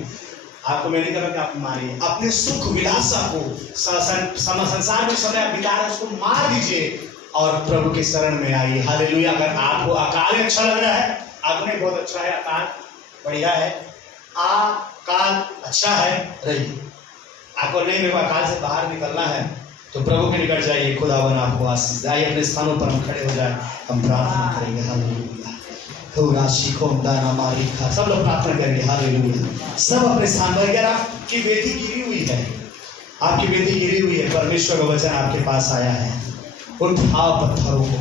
आपको मैं नहीं कह रहा कि आप मारिए, अपने सुख विलासा को संसार में समय आप बिता रहे उसको मार दीजिए और प्रभु के शरण में आइए। हालेलुया। अगर आपको अकाल अच्छा लग रहा है, आपको नहीं बहुत अच्छा है, अकाल बढ़िया है, अकाल अच्छा है, रहिए। आपको नहीं मेरे को अकाल से बाहर निकलना है तो प्रभु के निकट जाइए, खुदावन आपको आशीष। आइए अपने स्थानों पर हम खड़े हो जाए, हम प्रार्थना करेंगे। हालेलुया। सब लोग प्रार्थना करेंगे। हालेलुया। सब अपने स्थान पर। अगर आपकी वेदी गिरी हुई है, आपकी वेदी गिरी हुई है, परमेश्वर का वचन आपके पास आया है, उठाओ पत्थरों को,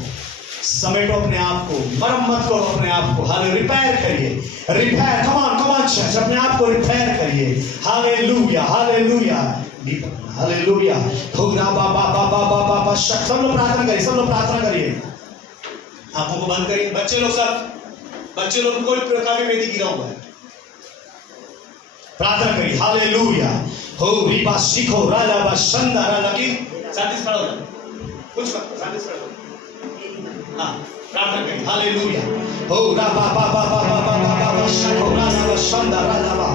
समेटो अपने आप को, मरम्मत करो अपने आप को। हाले रिपेयर करिए, रिपेयर, कम ऑन चर्च, अपने आप को रिपेयर करिए। हालेलुया। हालेलुया। हालेलुया। सब लोग प्रार्थना करिए, सब लोग प्रार्थना करिए। आंखों को बंद करिए। बच्चे लोग कोई प्रकार में वेदी गिरा हुआ है, प्रार्थना करिए। हालेलुया। हो रिबा सीखो राजा बा शंदा राजा की शांति खड़ा हो जाए, कुछ शांति खड़ा हो। हाँ, प्रार्थना करिए। हालेलुया। हो राबा बा बा बा बा बा बा बा सीखो राजा बा शंदा राजा बा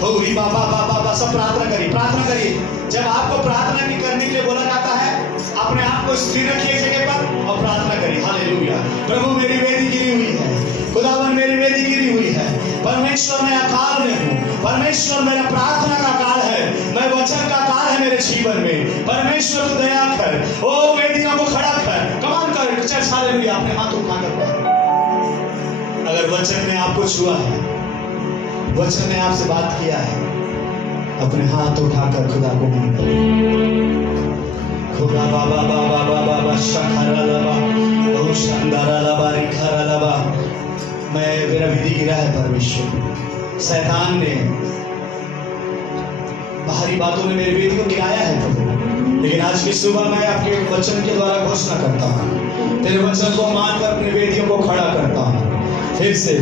हो रिबा बा बा बा बा। सब प्रार्थना करिए, प्रार्थना करिए। जब आपको प्रार्थना की करने के लिए बोला जाता है, अपने आप को स्थिर रखिए जगह पर और प्रार्थना करिए। हालेलुया। प्रभु मेरी वेदी गिरी हुई है, खुदावन मेरी वेदी गिरी हुई है, परमेश्वर मैं अकाल में हूँ, परमेश्वर मेरा प्रार्थना का काल है, मैं वचन का काल है मेरे जीवन में, परमेश्वर को दया कर, ओ वेदियों को खड़ा कर, कमान कर चर्च। हालेलुया। अपने हाथ उठाकर अगर वचन ने आपको छुआ है, वचन ने आपसे बात किया है, अपने हाथ उठाकर खुदा को मन करें। खुदा बाबा बाबा बाबा बाबा शखरा लबा ओ शंदारा लबा रिखरा लबा। मैं मेरा विधि गिरा है परमेश्वर, शैतान ने बाहरी बातों में मेरी वेदी को गिराया है प्रभु, लेकिन आज की सुबह मैं आपके वचन के द्वारा घोषणा करता हूँ, तेरे वचन को मानकर अपनी वेदियों को खड़ा करता हूँ। फिर से